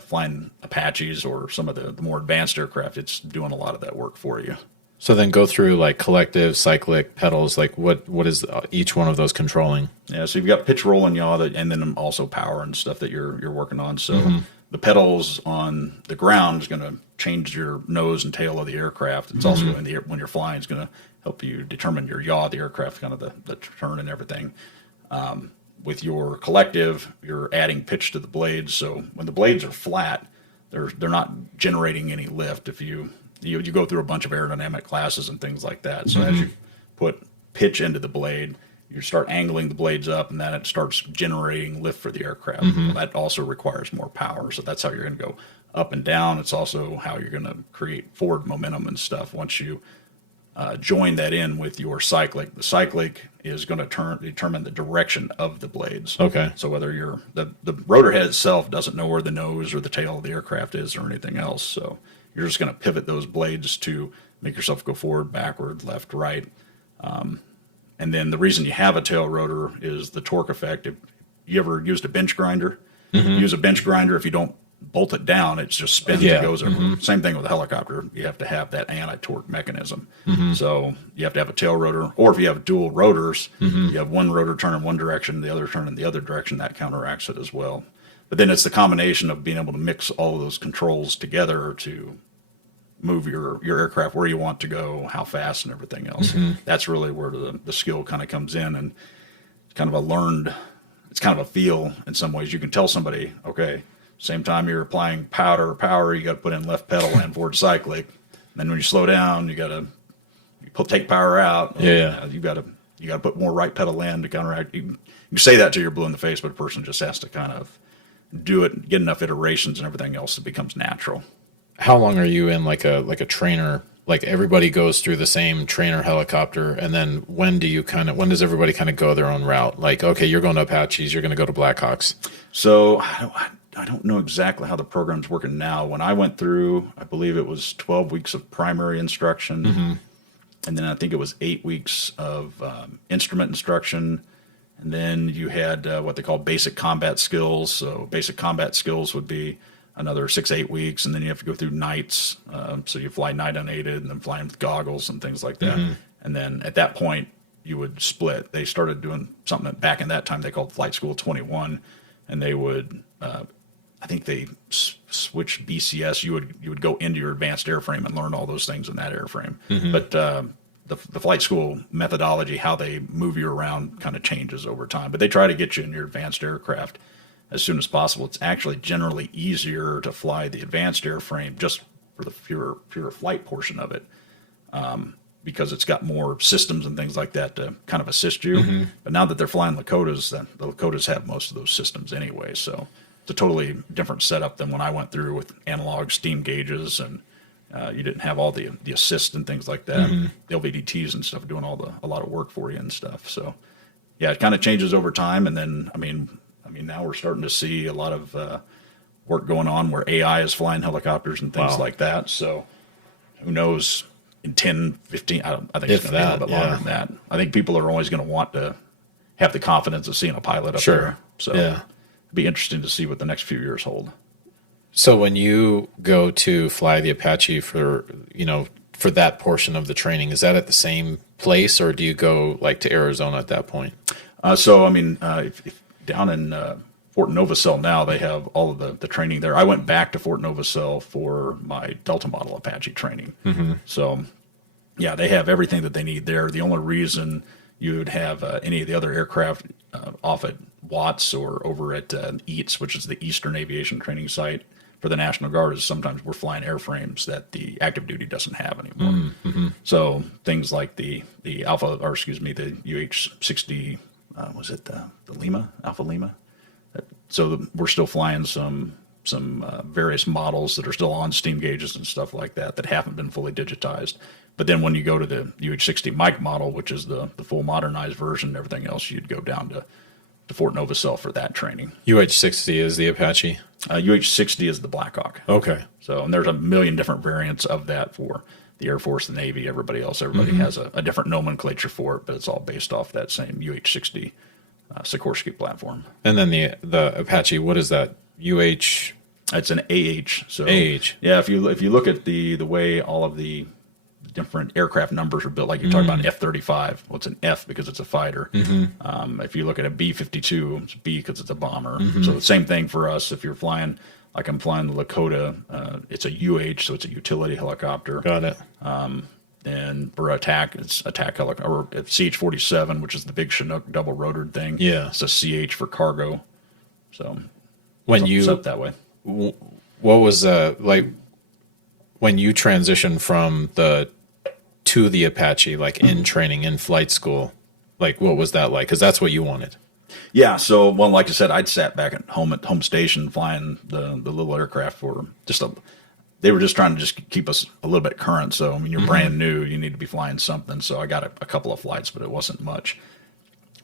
flying Apaches or some of the more advanced aircraft, it's doing a lot of that work for you. So then go through like collective, cyclic, pedals. Like what is each one of those controlling? Yeah, so you've got pitch, roll, and yaw, and then also power and stuff that you're working on. So mm-hmm. the pedals on the ground is going to change your nose and tail of the aircraft. It's mm-hmm. also in the air, when you're flying, it's going to help you determine your yaw of the aircraft, kind of the turn and everything. With your collective, you're adding pitch to the blades. So when the blades are flat, they're not generating any lift. If you go through a bunch of aerodynamic classes and things like that. So mm-hmm. as you put pitch into the blade, you start angling the blades up, and then it starts generating lift for the aircraft. Mm-hmm. Well, that also requires more power. So that's how you're going to go up and down. It's also how you're going to create forward momentum and stuff once you join that in with your cyclic. The cyclic is going to determine the direction of the blades. Okay. So whether the rotor head itself doesn't know where the nose or the tail of the aircraft is or anything else. So you're just going to pivot those blades to make yourself go forward, backward, left, right. And then the reason you have a tail rotor is the torque effect. If you ever used a bench grinder, use a bench grinder. If you don't bolt it down, it just spins and goes over. Same thing with a helicopter. You have to have that anti-torque mechanism. So you have to have a tail rotor, or if you have dual rotors, you have one rotor turn in one direction, the other turn in the other direction. That counteracts it as well. But then it's the combination of being able to mix all of those controls together to move your aircraft where you want to go, how fast, and everything else. That's really where the skill kind of comes in, and it's kind of a feel in some ways. You can tell somebody, okay, same time you're applying power, you got to put in left pedal and forward cyclic. And then when you slow down, you got to take power out. You got to put more right pedal in to counteract. You say that till you're blue in the face, but a person just has to kind of do it, get enough iterations and everything else, it becomes natural. How long are you in like a trainer? Like everybody goes through the same trainer helicopter, and then when does everybody kind of go their own route? Like, okay, you're going to Apaches, you're going to go to Blackhawks. So I don't know exactly how the program's working now. When I went through, I believe it was 12 weeks of primary instruction, and then I think it was 8 weeks of instrument instruction, and then you had what they call basic combat skills. So basic combat skills would be another 6-8 weeks, and then you have to go through nights. So you fly night unaided and then flying with goggles and things like that. And then at that point, you would split. They started doing something that back in that time they called Flight School 21, and they would, I think they switched BCS. You would go into your advanced airframe and learn all those things in that airframe. But the flight school methodology, how they move you around, kind of changes over time. But they try to get you in your advanced aircraft as soon as possible. It's actually generally easier to fly the advanced airframe just for the pure flight portion of it, because it's got more systems and things like that to kind of assist you. But now that they're flying Lakotas, the Lakotas have most of those systems anyway. So it's a totally different setup than when I went through with analog steam gauges, and you didn't have all the assist and things like that. The LVDTs and stuff doing a lot of work for you and stuff. So yeah, it kind of changes over time. And then, I mean, now we're starting to see a lot of work going on where AI is flying helicopters and things like that. So who knows, in 10, 15, I think it's going to be a little bit longer than that. I think people are always going to want to have the confidence of seeing a pilot up there. So it'd be interesting to see what the next few years hold. So when you go to fly the Apache for that portion of the training, is that at the same place, or do you go like to Arizona at that point? So, I mean, if down in Fort Novacell now, they have all of the training there. I went back to Fort Novacell for my Delta model Apache training. So, yeah, they have everything that they need there. The only reason you would have any of the other aircraft off at Watts or over at EATS, which is the Eastern Aviation Training Site for the National Guard, is sometimes we're flying airframes that the active duty doesn't have anymore. So things like the UH-60, was it the Lima, Alpha Lima? So we're still flying some various models that are still on steam gauges and stuff like that haven't been fully digitized. But then when you go to the UH-60 Mike model, which is the full modernized version and everything else, you'd go down to Fort Novacell for that training. UH-60 is the Apache? UH-60 is the Blackhawk. Okay. So, and there's a million different variants of that for the Air Force, the Navy, everybody else. Everybody has a different nomenclature for it, but it's all based off that same UH-60 Sikorsky platform. And then the Apache, what is that? UH? It's an AH. So AH. Yeah, if you look at the way all of the different aircraft numbers are built, like you're talking about an F-35, well, it's an F because it's a fighter. If you look at a B-52, it's B because it's a bomber. So the same thing for us. If you're flying, like I'm flying the Lakota, it's a UH, so it's a utility helicopter. Got it. And for attack, it's attack helicopter, or CH-47, which is the big Chinook double rotored thing. Yeah. It's a CH for cargo. So when it's up that way. What was like when you transitioned from to the Apache, like in training, in flight school, like what was that like? Because that's what you wanted. Yeah. So, well, like I said, I'd sat back at home station flying the little aircraft for they were just trying to just keep us a little bit current. So, I mean, you're brand new, you need to be flying something. So I got a couple of flights, but it wasn't much.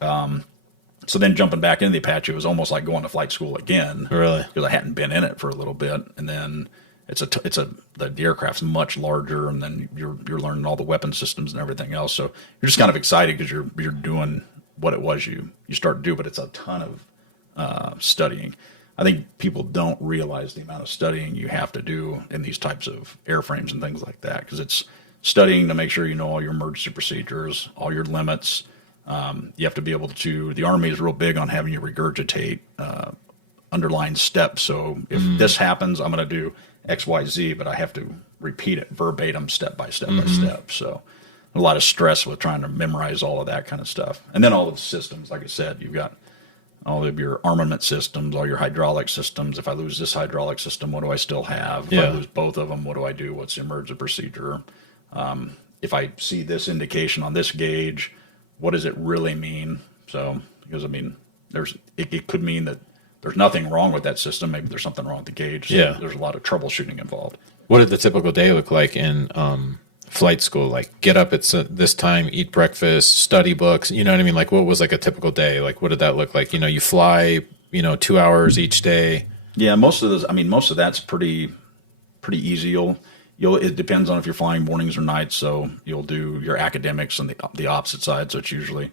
So then jumping back into the Apache was almost like going to flight school again. Really? Because I hadn't been in it for a little bit. And then the aircraft's much larger, and then you're learning all the weapon systems and everything else. So you're just kind of excited because you're doing what it was you start to do, but it's a ton of studying. I think people don't realize the amount of studying you have to do in these types of airframes and things like that, because it's studying to make sure you know all your emergency procedures, all your limits. You have to be able to. The Army is real big on having you regurgitate underlying steps. So if this happens, I'm going to do X, Y, Z, but I have to repeat it verbatim, step by step by step. So a lot of stress with trying to memorize all of that kind of stuff. And then all of the systems, like I said, you've got all of your armament systems, all your hydraulic systems. If I lose this hydraulic system, what do I still have? If I lose both of them, what do I do? What's the emergency procedure? If I see this indication on this gauge, what does it really mean? So, because I mean, it could mean that there's nothing wrong with that system. Maybe there's something wrong with the gauge. So there's a lot of troubleshooting involved. What did the typical day look like in flight school? Like, get up at this time, eat breakfast, study books. You know what I mean? Like, what was like a typical day? Like, what did that look like? You fly, 2 hours each day. Yeah, most of that's pretty easy. It depends on if you're flying mornings or nights. So you'll do your academics on the opposite side. So it's usually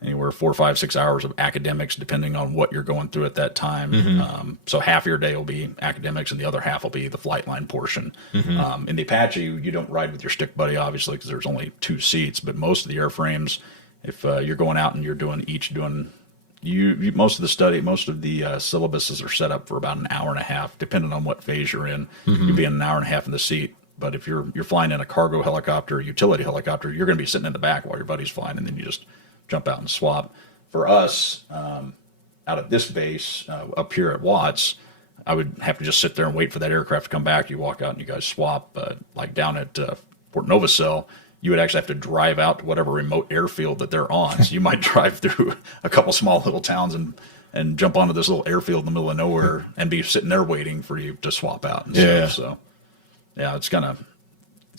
anywhere 4, 5, 6 hours of academics, depending on what you're going through at that time. So half your day will be academics, and the other half will be the flight line portion. In the Apache, you don't ride with your stick buddy, obviously, because there's only 2 seats. But most of the airframes, if you're going out and you're doing most of the syllabuses are set up for about an hour and a half, depending on what phase you're in. You'll be in an hour and a half in the seat. But if you're flying in a cargo helicopter, utility helicopter, you're going to be sitting in the back while your buddy's flying, and then you just jump out and swap. For us, out at this base up here at Watts, I would have to just sit there and wait for that aircraft to come back. You walk out and you guys swap. Like down at Fort Novacell, you would actually have to drive out to whatever remote airfield that they're on. So you might drive through a couple small little towns and jump onto this little airfield in the middle of nowhere and be sitting there waiting for you to swap out and stuff. So yeah, it's kind of.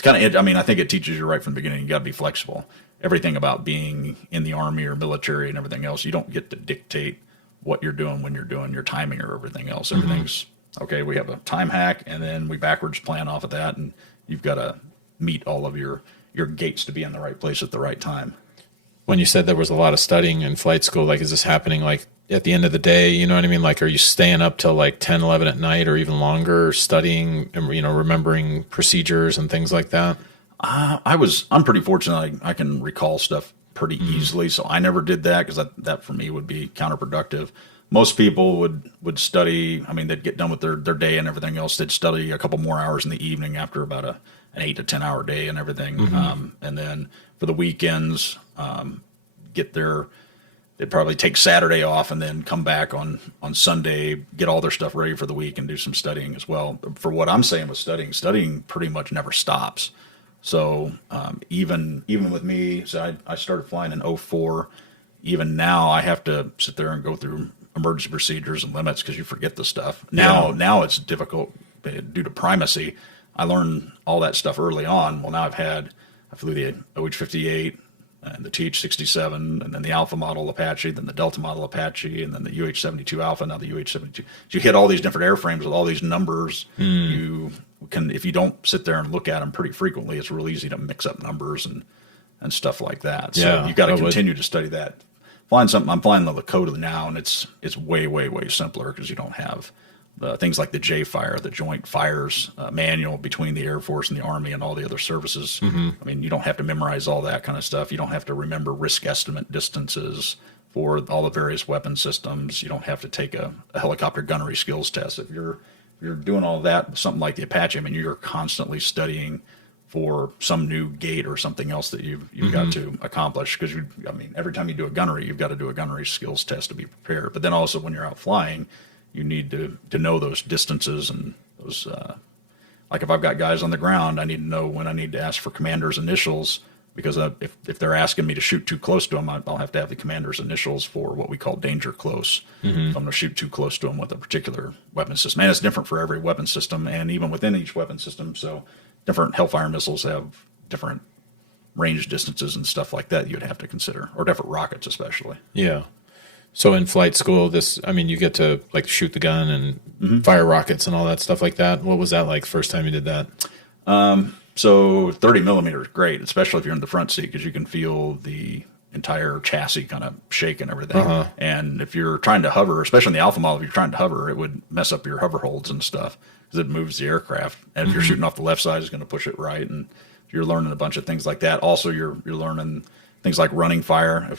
I mean, I think it teaches you right from the beginning. You got to be flexible. Everything about being in the Army or military and everything else, you don't get to dictate what you're doing when you're doing your timing or everything else. Everything's okay. We have a time hack, and then we backwards plan off of that, and you've got to meet all of your gates to be in the right place at the right time. When you said there was a lot of studying in flight school, like, is this happening like at the end of the day? You know what I mean? Like, are you staying up till like 10, 11 at night or even longer studying, remembering procedures and things like that? I'm pretty fortunate. I can recall stuff pretty easily. So I never did that, because that for me would be counterproductive. Most people would study. I mean, they'd get done with their day and everything else. They'd study a couple more hours in the evening after about an 8 to 10 hour day and everything. And then for the weekends, they'd probably take Saturday off and then come back on Sunday, get all their stuff ready for the week, and do some studying as well. For what I'm saying with studying pretty much never stops. So even with me, so I started flying in 2004. Even now, I have to sit there and go through emergency procedures and limits, because you forget the stuff. Now it's difficult due to primacy. I learned all that stuff early on. Well, now I flew the OH-58 and the TH-67, and then the Alpha model Apache, then the Delta model Apache, and then the UH-72 Alpha, now the UH-72. So you hit all these different airframes with all these numbers. You can, if you don't sit there and look at them pretty frequently, it's real easy to mix up numbers and stuff like that. So you've got to continue to study that. I'm flying the Lakota now, and it's way, way, way simpler, because you don't have the things like the J-Fire, the Joint Fires manual between the Air Force and the Army and all the other services. I mean, you don't have to memorize all that kind of stuff. You don't have to remember risk estimate distances for all the various weapon systems. You don't have to take a helicopter gunnery skills test. If you're doing all that, something like the Apache, I mean, you're constantly studying for some new gate or something else that you've got to accomplish. Because every time you do a gunnery, you've got to do a gunnery skills test to be prepared. But then also when you're out flying, you need to know those distances and those. Like if I've got guys on the ground, I need to know when I need to ask for commander's initials, because if they're asking me to shoot too close to them, I'll have to have the commander's initials for what we call danger close. If I'm going to shoot too close to them with a particular weapon system. And it's different for every weapon system, and even within each weapon system. So different Hellfire missiles have different range distances and stuff like that you'd have to consider, or different rockets especially. Yeah. So in flight school, you get to like shoot the gun and fire rockets and all that stuff like that. What was that like first time you did that? So 30 millimeter is great, especially if you're in the front seat, because you can feel the entire chassis kind of shake and everything. And if you're trying to hover, especially in the Alpha model, if you're trying to hover, it would mess up your hover holds and stuff because it moves the aircraft. And if you're shooting off the left side, it's going to push it right. And you're learning a bunch of things like that. Also, you're learning things like running fire.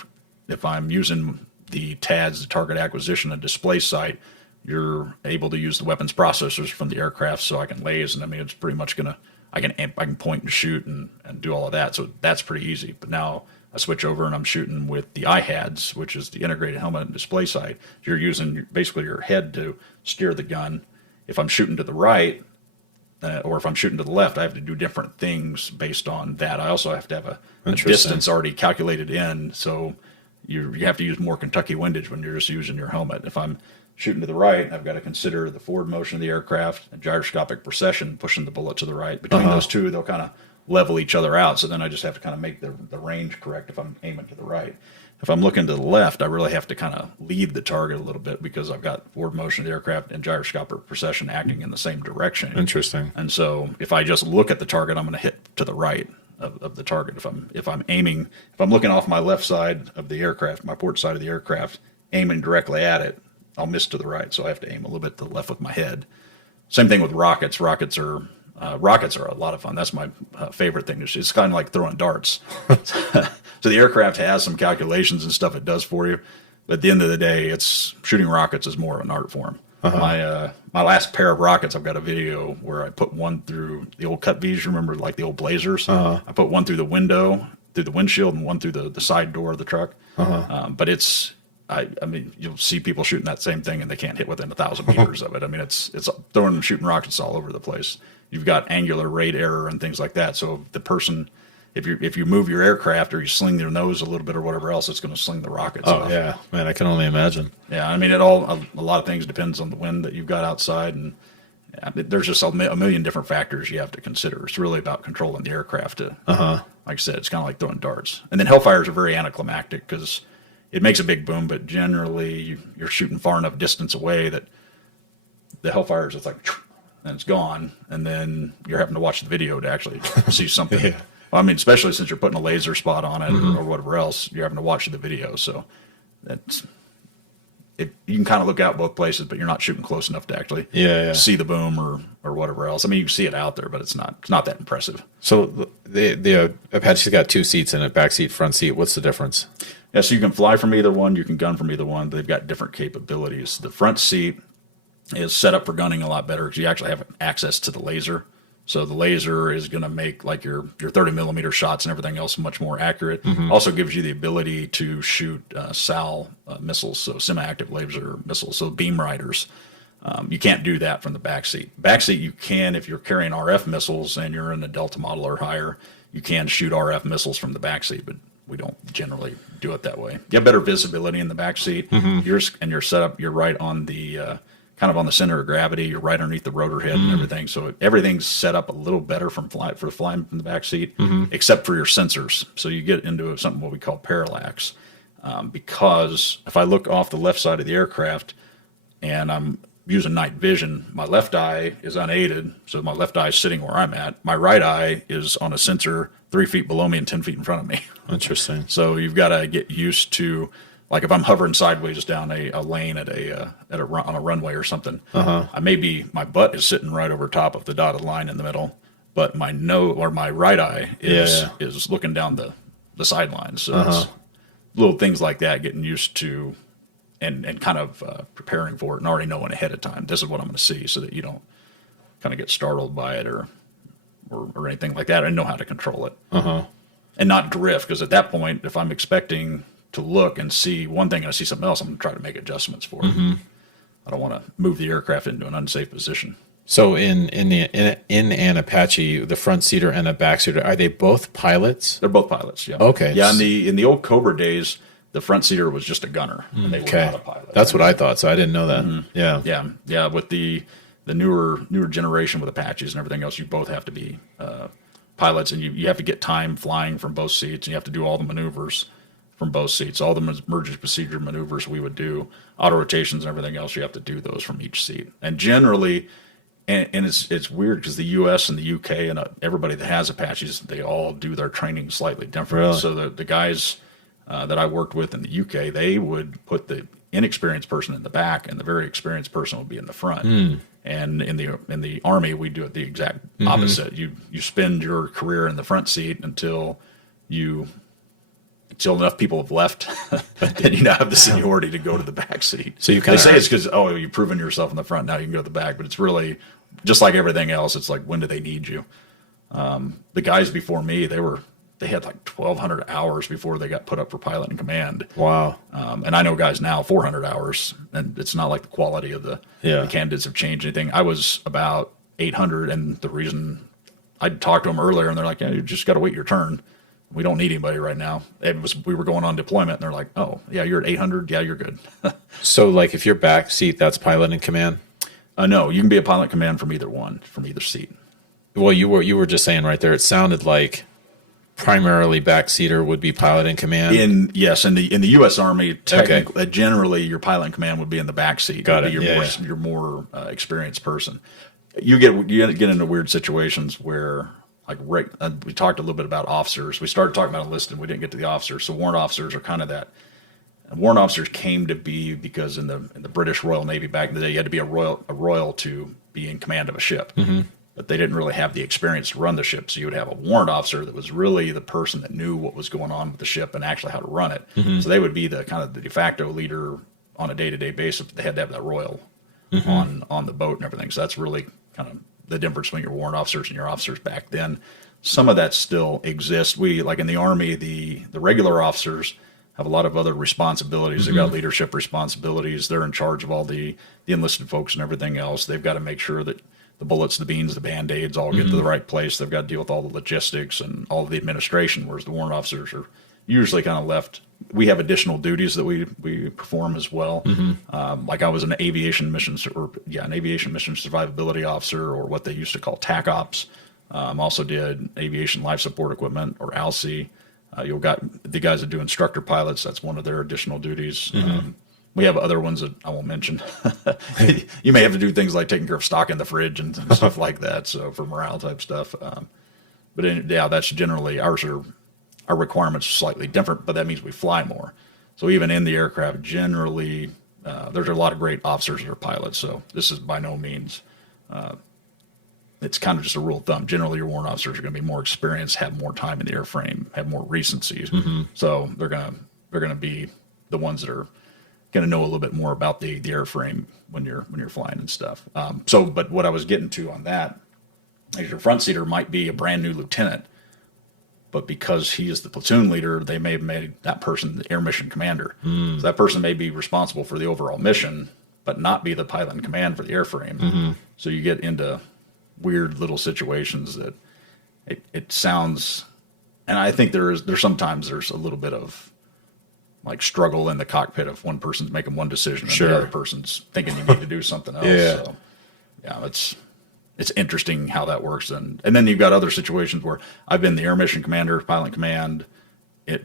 If I'm using the TADS, the target acquisition and display sight, you're able to use the weapons processors from the aircraft, so I can laze, and I mean it's pretty much I can point and shoot and do all of that. So that's pretty easy. But now I switch over and I'm shooting with the IHADS, which is the integrated helmet and display sight. You're using basically your head to steer the gun. If I'm shooting to the right, or if I'm shooting to the left, I have to do different things based on that. I also have to have a distance already calculated in, so you have to use more Kentucky windage when you're just using your helmet. If I'm shooting to the right, I've got to consider the forward motion of the aircraft and gyroscopic precession, pushing the bullet to the right. Between those two, they'll kind of level each other out, so then I just have to kind of make the range correct if I'm aiming to the right. If I'm looking to the left, I really have to kind of lead the target a little bit because I've got forward motion of the aircraft and gyroscopic precession acting in the same direction. Interesting. And so if I just look at the target, I'm going to hit to the right of the target. If I'm looking off my left side of the aircraft, my port side of the aircraft, aiming directly at it, I'll miss to the right. So I have to aim a little bit to the left with my head. Same thing with rockets. Rockets are a lot of fun. That's my favorite thing. It's kind of like throwing darts. So the aircraft has some calculations and stuff it does for you. But at the end of the day, it's shooting rockets is more of an art form. My last pair of rockets, I've got a video where I put one through the old cut V's. Remember, like the old Blazers? I put one through the window, through the windshield, and one through the side door of the truck. But it's, I mean, you'll see people shooting that same thing and they can't hit within 1,000 meters of it. I mean, it's throwing and shooting rockets all over the place. You've got angular rate error and things like that. So the person, if you move your aircraft or you sling their nose a little bit or whatever else, it's going to sling the rockets off. Yeah, man, I can only imagine. Yeah, I mean, a lot of things depends on the wind that you've got outside, and there's just a million different factors you have to consider. It's really about controlling the aircraft. Like I said, it's kind of like throwing darts. And then hellfires are very anticlimactic because it makes a big boom, but generally you're shooting far enough distance away that the hellfires, it's like, and it's gone, and then you're having to watch the video to actually see something. Well, I mean, especially since you're putting a laser spot on it or whatever else, you're having to watch the video. So you can kind of look out both places, but you're not shooting close enough to actually see the boom or whatever else. I mean, you can see it out there, but it's not that impressive. So the Apache's got two seats in it, back seat, front seat. What's the difference? Yeah, so you can fly from either one, you can gun from either one. They've got different capabilities. The front seat is set up for gunning a lot better because you actually have access to the laser. So the laser is going to make like your 30 millimeter shots and everything else much more accurate. Also gives you the ability to shoot SAL missiles, so semi-active laser missiles, so beam riders. You can't do that from the backseat. Backseat you can if you're carrying RF missiles and you're in a Delta model or higher. You can shoot RF missiles from the backseat, but we don't generally do it that way. You have better visibility in the backseat. You're set up. You're right on the kind of on the center of gravity. You're right underneath the rotor head and everything. So everything's set up a little better for flying from the back seat, except for your sensors. So you get into something what we call parallax. Because if I look off the left side of the aircraft and I'm using night vision, my left eye is unaided. So my left eye is sitting where I'm at. My right eye is on a sensor 3 feet below me and 10 feet in front of me. Interesting. So you've got to get used to, like if I'm hovering sideways down a lane on a runway or something, my butt is sitting right over top of the dotted line in the middle, but my right eye is looking down the sidelines. So it's little things like that, getting used to and kind of preparing for it and already knowing ahead of time, this is what I'm going to see, so that you don't kind of get startled by it or anything like that, and know how to control it. And not drift, because at that point, if I'm expecting to look and see one thing and I see something else, I'm going to try to make adjustments for it. I don't want to move the aircraft into an unsafe position. So in an Apache, the front seater and the back seater, are they both pilots? They're both pilots, yeah. Okay. Yeah, in the old Cobra days, the front seater was just a gunner, and they were not a pilot. That's what I thought, so I didn't know that. Yeah. With the newer generation with Apaches and everything else, you both have to be pilots, and you have to get time flying from both seats, and you have to do all the maneuvers from both seats. All the emergency procedure maneuvers we would do, auto rotations and everything else, you have to do those from each seat. And generally, and it's weird because the U.S. and the U.K. and everybody that has Apaches, they all do their training slightly different. Really? So the guys that I worked with in the UK, they would put the inexperienced person in the back, and the very experienced person would be in the front. And in the Army, we do it the exact opposite. You spend your career in the front seat until enough people have left, and you now have the seniority to go to the back seat. So you they kind of say it's because you've proven yourself in the front, now you can go to the back, but it's really just like everything else. It's like, when do they need you? The guys before me, they had like 1,200 hours before they got put up for pilot and command. Wow. And I know guys now 400 hours, and it's not like the quality of the candidates have changed anything. I was about 800, and the reason I talked to them earlier, and they're like, "Yeah, you just got to wait your turn. We don't need anybody right now." We were going on deployment, and they're like, "Oh, yeah, you're at 800. Yeah, you're good." So, like, if you're back seat, that's pilot and command? No, you can be a pilot command from either seat. Well, you were just saying right there, it sounded like primarily backseater would be pilot in command. In the U.S. Army, technically, generally your pilot in command would be in the back seat. Got it. You're more experienced person. You get into weird situations where, like, we talked a little bit about officers. We started talking about enlisted, we didn't get to the officers. So warrant officers are kind of that. And warrant officers came to be because in the British Royal Navy back in the day, you had to be a royal to be in command of a ship. But they didn't really have the experience to run the ship. So you would have a warrant officer that was really the person that knew what was going on with the ship and actually how to run it. So they would be the kind of the de facto leader on a day-to-day basis. But they had to have that royal on the boat and everything. So that's really kind of the difference between your warrant officers and your officers back then. Some of that still exists. Like in the Army, the regular officers have a lot of other responsibilities. They've got leadership responsibilities. They're in charge of all the enlisted folks and everything else. They've got to make sure that the bullets, the beans, the Band-Aids all get to the right place. They've got to deal with all the logistics and all of the administration, whereas the warrant officers are usually kind of left. We have additional duties that we perform as well. Like I was an aviation mission survivability officer, or what they used to call TAC ops. Also did aviation life support equipment, or ALSI. You've got the guys that do instructor pilots. That's one of their additional duties. We have other ones that I won't mention. You may have to do things like taking care of stock in the fridge and stuff like that. So for morale type stuff. That's generally our requirements are slightly different, but that means we fly more. So even in the aircraft, generally, there's a lot of great officers that are pilots. So this is by no means, it's kind of just a rule of thumb. Generally, your warrant officers are going to be more experienced, have more time in the airframe, have more recencies. So they're going to be the ones that are going to know a little bit more about the airframe when you're flying and stuff. But what I was getting to on that is your front seater might be a brand new lieutenant, but because he is the platoon leader, they may have made that person the air mission commander. So that person may be responsible for the overall mission, but not be the pilot in command for the airframe. So you get into weird little situations that it sounds, and I think there's sometimes there's a little bit of like struggle in the cockpit if one person's making one decision and the other person's thinking you need to do something else. So yeah, it's interesting how that works. And then you've got other situations where I've been the air mission commander, pilot command,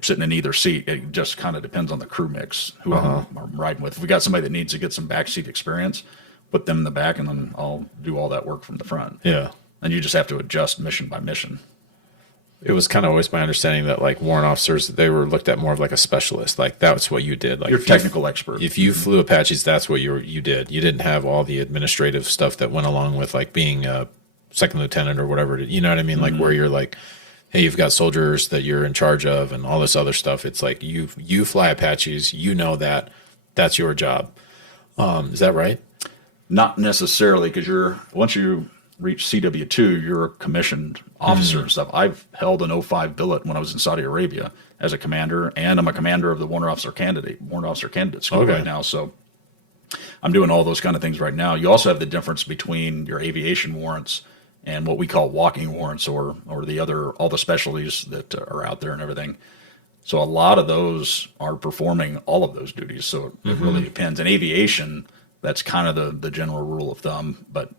sitting in either seat. It just kind of depends on the crew mix who I'm riding with. If we got somebody that needs to get some backseat experience, put them in the back, and then I'll do all that work from the front. Yeah. And you just have to adjust mission by mission. It was kind of always my understanding that, like, warrant officers, they were looked at more of like a specialist. Like, that's what you did. Like, you're a technical expert. If you flew Apaches, that's what you did. You didn't have all the administrative stuff that went along with, like, being a second lieutenant or whatever. You know what I mean? Like, where you're like, hey, you've got soldiers that you're in charge of and all this other stuff. It's like you fly Apaches. You know that's your job. Is that right? Not necessarily, because once you reach CW2, you're a commissioned officer and stuff. I've held an 05 billet when I was in Saudi Arabia as a commander, and I'm a commander of the warrant officer candidate school right now. So I'm doing all those kind of things right now. You also have the difference between your aviation warrants and what we call walking warrants, or all the specialties that are out there and everything. So a lot of those are performing all of those duties. So it really depends. In aviation, that's kind of the general rule of thumb, but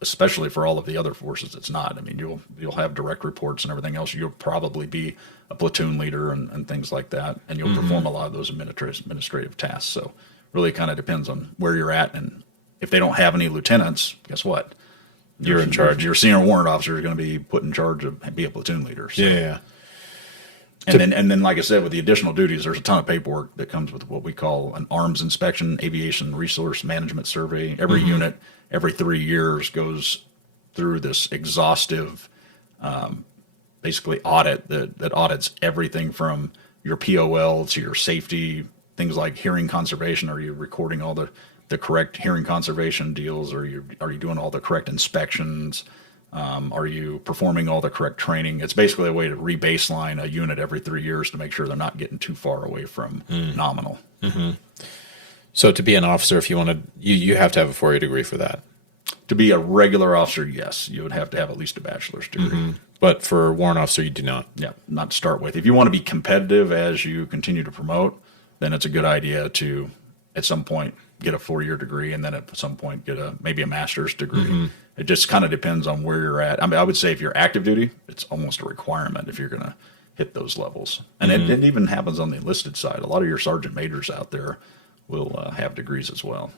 especially for all of the other forces, it's not. I mean, you'll have direct reports and everything else. You'll probably be a platoon leader and things like that, and you'll perform a lot of those administrative tasks. So really kind of depends on where you're at. And if they don't have any lieutenants, guess what? You're in charge. Your senior warrant officer is going to be put in charge of be a platoon leader. So. Yeah. And then, like I said, with the additional duties, there's a ton of paperwork that comes with what we call an arms inspection, aviation resource management survey. Every unit, every 3 years, goes through this exhaustive, basically audit that audits everything from your POL to your safety, things like hearing conservation. Are you recording all the correct hearing conservation deals? Are you doing all the correct inspections? Are you performing all the correct training? It's basically a way to re-baseline a unit every 3 years to make sure they're not getting too far away from nominal. So to be an officer, if you want to, you have to have a 4-year degree for that. To be a regular officer, yes, you would have to have at least a bachelor's degree. But for warrant officer, you do not. Yeah, not to start with. If you want to be competitive as you continue to promote, then it's a good idea to, at some point, get a 4-year degree, and then at some point get maybe a master's degree. It just kind of depends on where you're at. I mean, I would say if you're active duty, it's almost a requirement if you're going to hit those levels. And it even happens on the enlisted side. A lot of your sergeant majors out there will have degrees as well.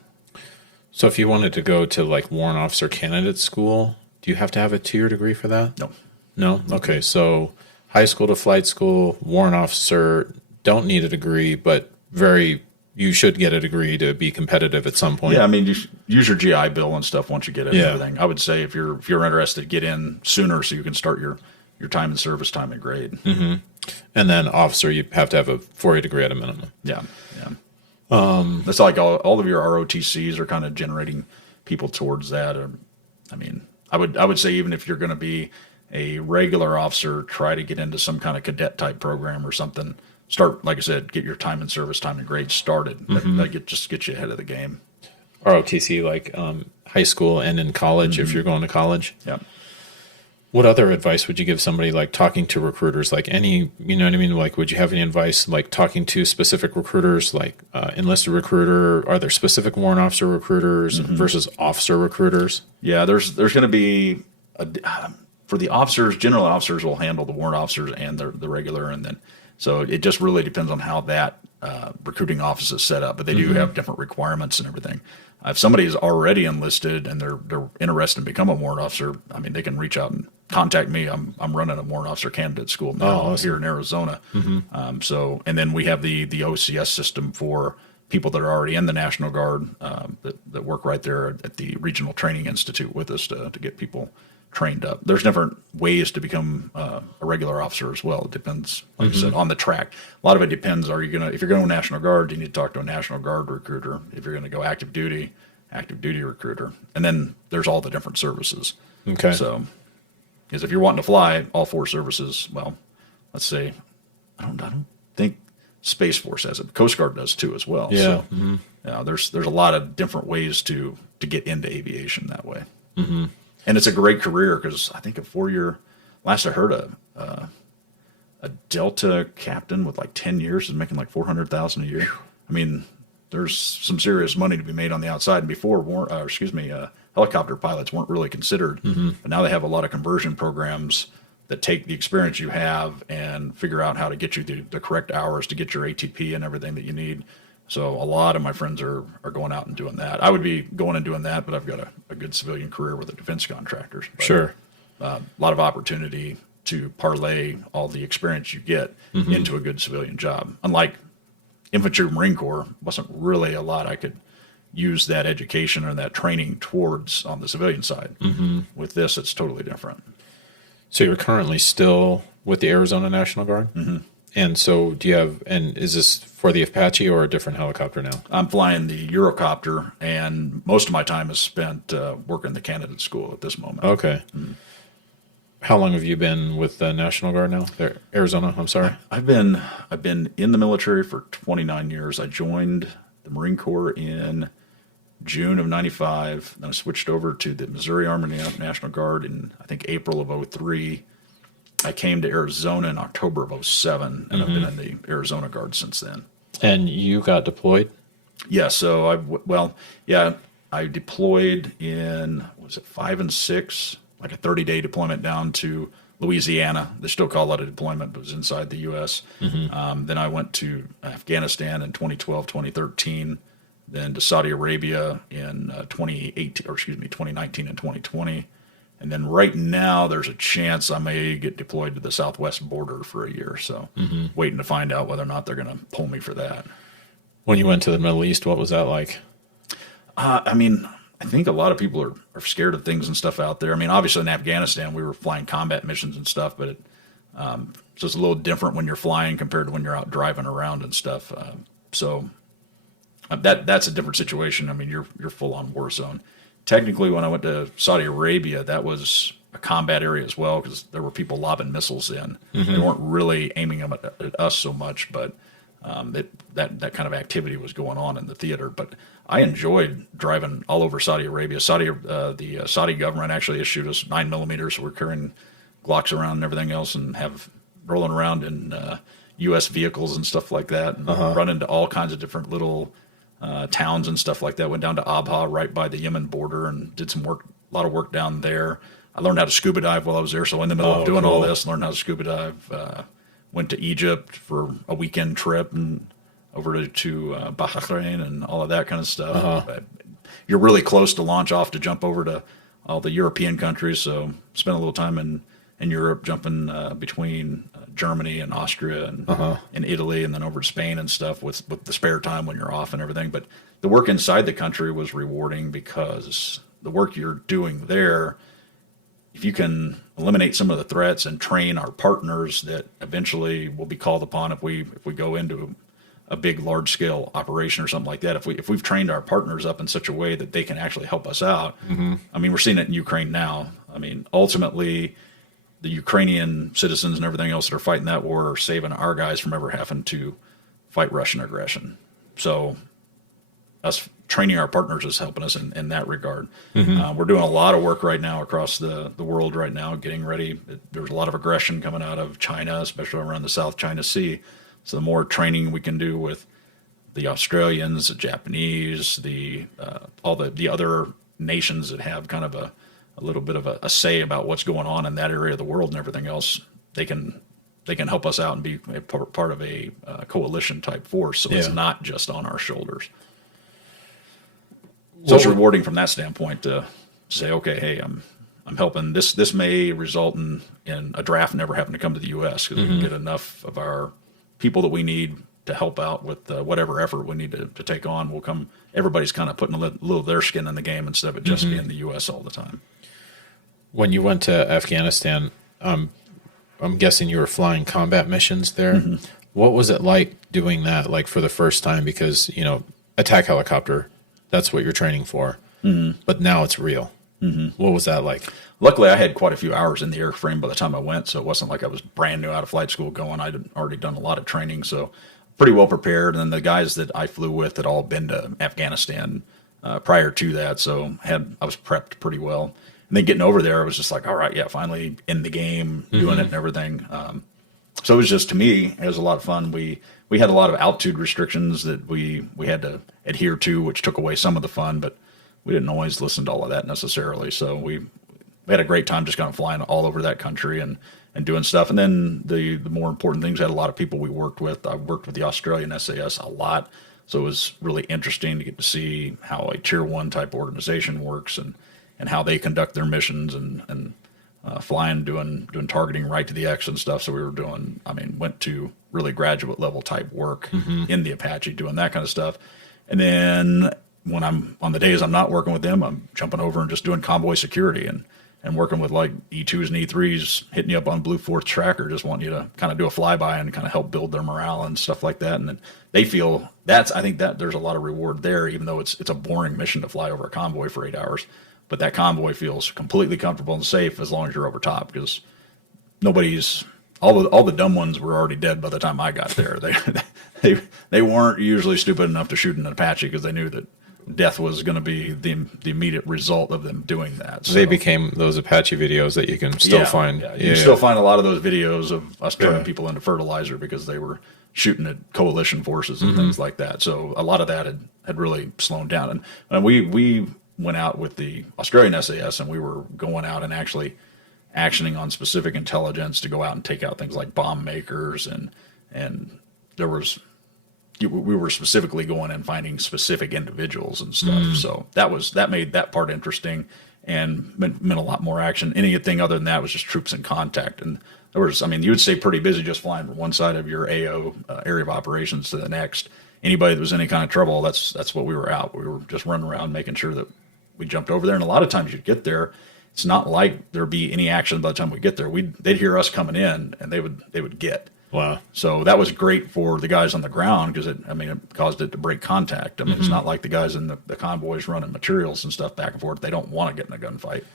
So if you wanted to go to like warrant officer candidate school, do you have to have a 2-year degree for that? No. No? Okay. So high school to flight school, warrant officer, don't need a degree, but you should get a degree to be competitive at some point. Yeah, I mean, you use your GI Bill and stuff once you get in and Yeah. everything. I would say if you're interested, get in sooner so you can start your time in service, time and grade. And then officer, you have to have a 4-year degree at a minimum. Yeah. That's like all of your ROTCs are kind of generating people towards that. I mean, I would say even if you're going to be a regular officer, try to get into some kind of cadet type program or something. Start, like I said, get your time in service, time and grade started. That just get you ahead of the game. ROTC, like high school and in college, if you're going to college. Yeah. What other advice would you give somebody like talking to recruiters? Like any, you know what I mean? Like, would you have any advice like talking to specific recruiters, like enlisted recruiter? Are there specific warrant officer recruiters versus officer recruiters? Yeah, there's going to be for the officers, general officers will handle the warrant officers and the regular, and then so it just really depends on how that recruiting office is set up. But they do have different requirements and everything. If somebody is already enlisted and they're interested in become a warrant officer, I mean, they can reach out and contact me. I'm running a warrant officer candidate school now here in Arizona. And then we have the OCS system for people that are already in the National Guard that work right there at the Regional Training Institute with us to get people trained up. There's different ways to become a regular officer as well. It depends, like I said, on the track. A lot of it depends. If you're going to National Guard, you need to talk to a National Guard recruiter. If you're going to go active duty recruiter. And then there's all the different services. Okay. So, because if you're wanting to fly all 4 services, well, let's say, I don't think Space Force has it. Coast Guard does too as well. Yeah. So, there's a lot of different ways to get into aviation that way. And it's a great career because I think a 4-year, last I heard, a Delta captain with like 10 years is making like $400,000 a year. I mean, there's some serious money to be made on the outside. And before, helicopter pilots weren't really considered, but now they have a lot of conversion programs that take the experience you have and figure out how to get you the correct hours to get your ATP and everything that you need. So a lot of my friends are going out and doing that. I would be going and doing that, but I've got a good civilian career with the defense contractors. But, Sure. A lot of opportunity to parlay all the experience you get into a good civilian job. Unlike infantry Marine Corps, wasn't really a lot I could use that education or that training towards on the civilian side. With this, it's totally different. So you're currently still with the Arizona National Guard? And so is this for the Apache or a different helicopter now? I'm flying the Eurocopter, and most of my time is spent working the candidate school at this moment. Okay. How long have you been with the National Guard now? Arizona, I'm sorry. I've been in the military for 29 years. I joined the Marine Corps in June of 95. Then I switched over to the Missouri Army National Guard in, I think, April of 03. I came to Arizona in October of 07, and I've been in the Arizona Guard since then. And you got deployed? Yeah, so I deployed in, was it 5 and 6, like a 30-day deployment down to Louisiana. They still call it a deployment, but it was inside the U.S. Then I went to Afghanistan in 2012, 2013, then to Saudi Arabia in 2019 and 2020. And then right now there's a chance I may get deployed to the southwest border for a year. So waiting to find out whether or not they're going to pull me for that. When you went to the Middle East, what was that like? I mean, I think a lot of people are scared of things and stuff out there. I mean, obviously in Afghanistan, we were flying combat missions and stuff, but it's just a little different when you're flying compared to when you're out driving around and stuff. That's a different situation. I mean, you're full on war zone. Technically, when I went to Saudi Arabia, that was a combat area as well because there were people lobbing missiles in. They weren't really aiming them at us so much, but that kind of activity was going on in the theater. But I enjoyed driving all over Saudi Arabia. The Saudi government actually issued us 9mm. So we're carrying Glocks around and everything else, and have rolling around in U.S. vehicles and stuff like that, and run into all kinds of different little towns and stuff like that. Went down to Abha, right by the Yemen border, and did a lot of work down there. I learned how to scuba dive while I was there. So in the middle of doing all this, learned how to scuba dive. Went to Egypt for a weekend trip and over to Bahrain and all of that kind of stuff. But you're really close to launch off to jump over to all the European countries. So spent a little time in Europe, jumping between Germany and Austria and Italy, and then over to Spain and stuff with the spare time when you're off and everything. But the work inside the country was rewarding because the work you're doing there, if you can eliminate some of the threats and train our partners that eventually will be called upon if we go into a big large scale operation or something like that, if we've trained our partners up in such a way that they can actually help us out. I mean, we're seeing it in Ukraine now. I mean, ultimately the Ukrainian citizens and everything else that are fighting that war are saving our guys from ever having to fight Russian aggression. So us training our partners is helping us in that regard. We're doing a lot of work right now across the world right now, getting ready. There's a lot of aggression coming out of China, especially around the South China Sea. So the more training we can do with the Australians, the Japanese, all the other nations that have kind of a little bit of a say about what's going on in that area of the world and everything else, they can help us out and be part of a coalition type force. So it's not just on our shoulders. So it's rewarding from that standpoint to say, okay, hey, I'm helping. This may result in a draft never having to come to the U.S. because we can get enough of our people that we need to help out with whatever effort we need to take on. Will come. Everybody's kind of putting a little of their skin in the game instead of it just being the U.S. all the time. When you went to Afghanistan, I'm guessing you were flying combat missions there. What was it like doing that, like for the first time? Because, attack helicopter, that's what you're training for. But now it's real. What was that like? Luckily, I had quite a few hours in the airframe by the time I went, so it wasn't like I was brand new out of flight school going. I'd already done a lot of training, so pretty well prepared. And the guys that I flew with had all been to Afghanistan prior to that, so I was prepped pretty well. And then getting over there, I was just like, all right, yeah, finally in the game, doing it and everything. So it was just, to me, it was a lot of fun. We had a lot of altitude restrictions that we had to adhere to, which took away some of the fun, but we didn't always listen to all of that necessarily. So we had a great time just kind of flying all over that country and doing stuff. And then the more important things, I had a lot of people we worked with. I worked with the Australian SAS a lot. So it was really interesting to get to see how a tier 1 type organization works and how they conduct their missions and flying, doing targeting right to the X and stuff. So we were went to really graduate level type work in the Apache, doing that kind of stuff. And then when I'm on the days I'm not working with them, I'm jumping over and just doing convoy security and working with like E2s and E3s, hitting you up on Blue Force Tracker, just wanting you to kind of do a flyby and kind of help build their morale and stuff like that. And then they feel I think that there's a lot of reward there, even though it's a boring mission to fly over a convoy for 8 hours. But that convoy feels completely comfortable and safe as long as you're over top, because all the dumb ones were already dead by the time I got there. They weren't usually stupid enough to shoot an Apache because they knew that death was going to be the immediate result of them doing that. So they became those Apache videos that you can still find. Yeah, you can still find a lot of those videos of us turning people into fertilizer because they were shooting at coalition forces and things like that. So a lot of that had really slowed down. And we went out with the Australian SAS, and we were going out and actually actioning on specific intelligence to go out and take out things like bomb makers, and there was, we were specifically going and finding specific individuals and stuff. So that made that part interesting and meant a lot more action. Anything other than that was just troops in contact. And there was, I mean, you would stay pretty busy just flying from one side of your AO area of operations to the next. Anybody that was in any kind of trouble, that's what we were out. We were just running around making sure that we jumped over there. And a lot of times you'd get there, it's not like there'd be any action by the time we get there. They'd hear us coming in, and they would get. Wow. So that was great for the guys on the ground because it caused it to break contact. I mean, it's not like the guys in the convoys running materials and stuff back and forth. They don't want to get in a gunfight.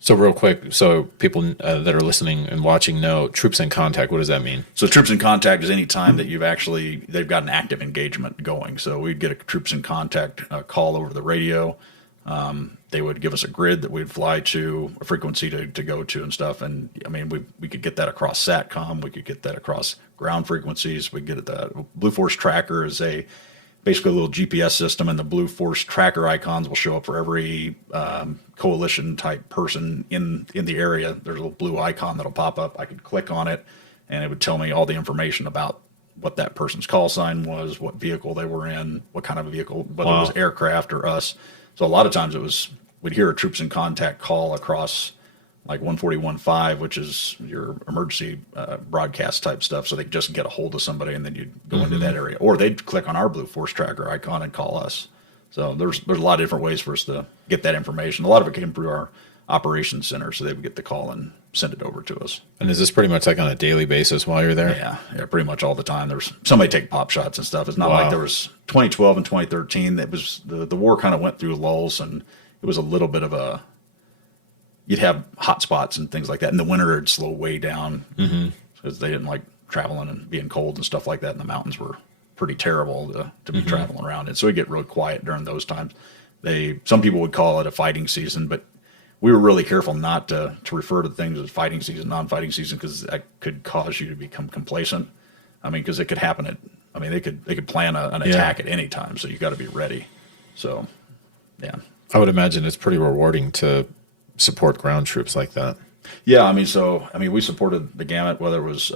So real quick, so people that are listening and watching know troops in contact. What does that mean? So troops in contact is any time that they've got an active engagement going. So we'd get a troops in contact call over the radio. They would give us a grid that we'd fly to, a frequency to go to and stuff. And I mean, we could get that across SATCOM. We could get that across ground frequencies. We get it. The Blue Force Tracker is basically a little GPS system, and the Blue Force Tracker icons will show up for every coalition type person in the area. There's a little blue icon that'll pop up. I could click on it, and it would tell me all the information about what that person's call sign was, what vehicle they were in, what kind of a vehicle, whether it was aircraft or us. So a lot of times we'd hear a troops in contact call across like 141.5, which is your emergency broadcast type stuff. So they could just get a hold of somebody, and then you'd go into that area. Or they'd click on our Blue Force Tracker icon and call us. So there's a lot of different ways for us to get that information. A lot of it came through our operations center, so they would get the call and send it over to us. And is this pretty much like on a daily basis while you're there? Yeah, pretty much all the time. There's somebody take pop shots and stuff. It's not like there was 2012 and 2013. That was the war kind of went through lulls, and it was a little bit of you'd have hot spots and things like that. In the winter, it'd slow way down because they didn't like traveling and being cold and stuff like that. And the mountains were pretty terrible to be traveling around in. So it'd get real quiet during those times. Some people would call it a fighting season, but we were really careful not to refer to things as fighting season, non-fighting season, because that could cause you to become complacent. I mean, because it could happen they could plan an attack at any time, so you got to be ready. So, yeah. I would imagine it's pretty rewarding to support ground troops like that. Yeah, we supported the gamut, whether it was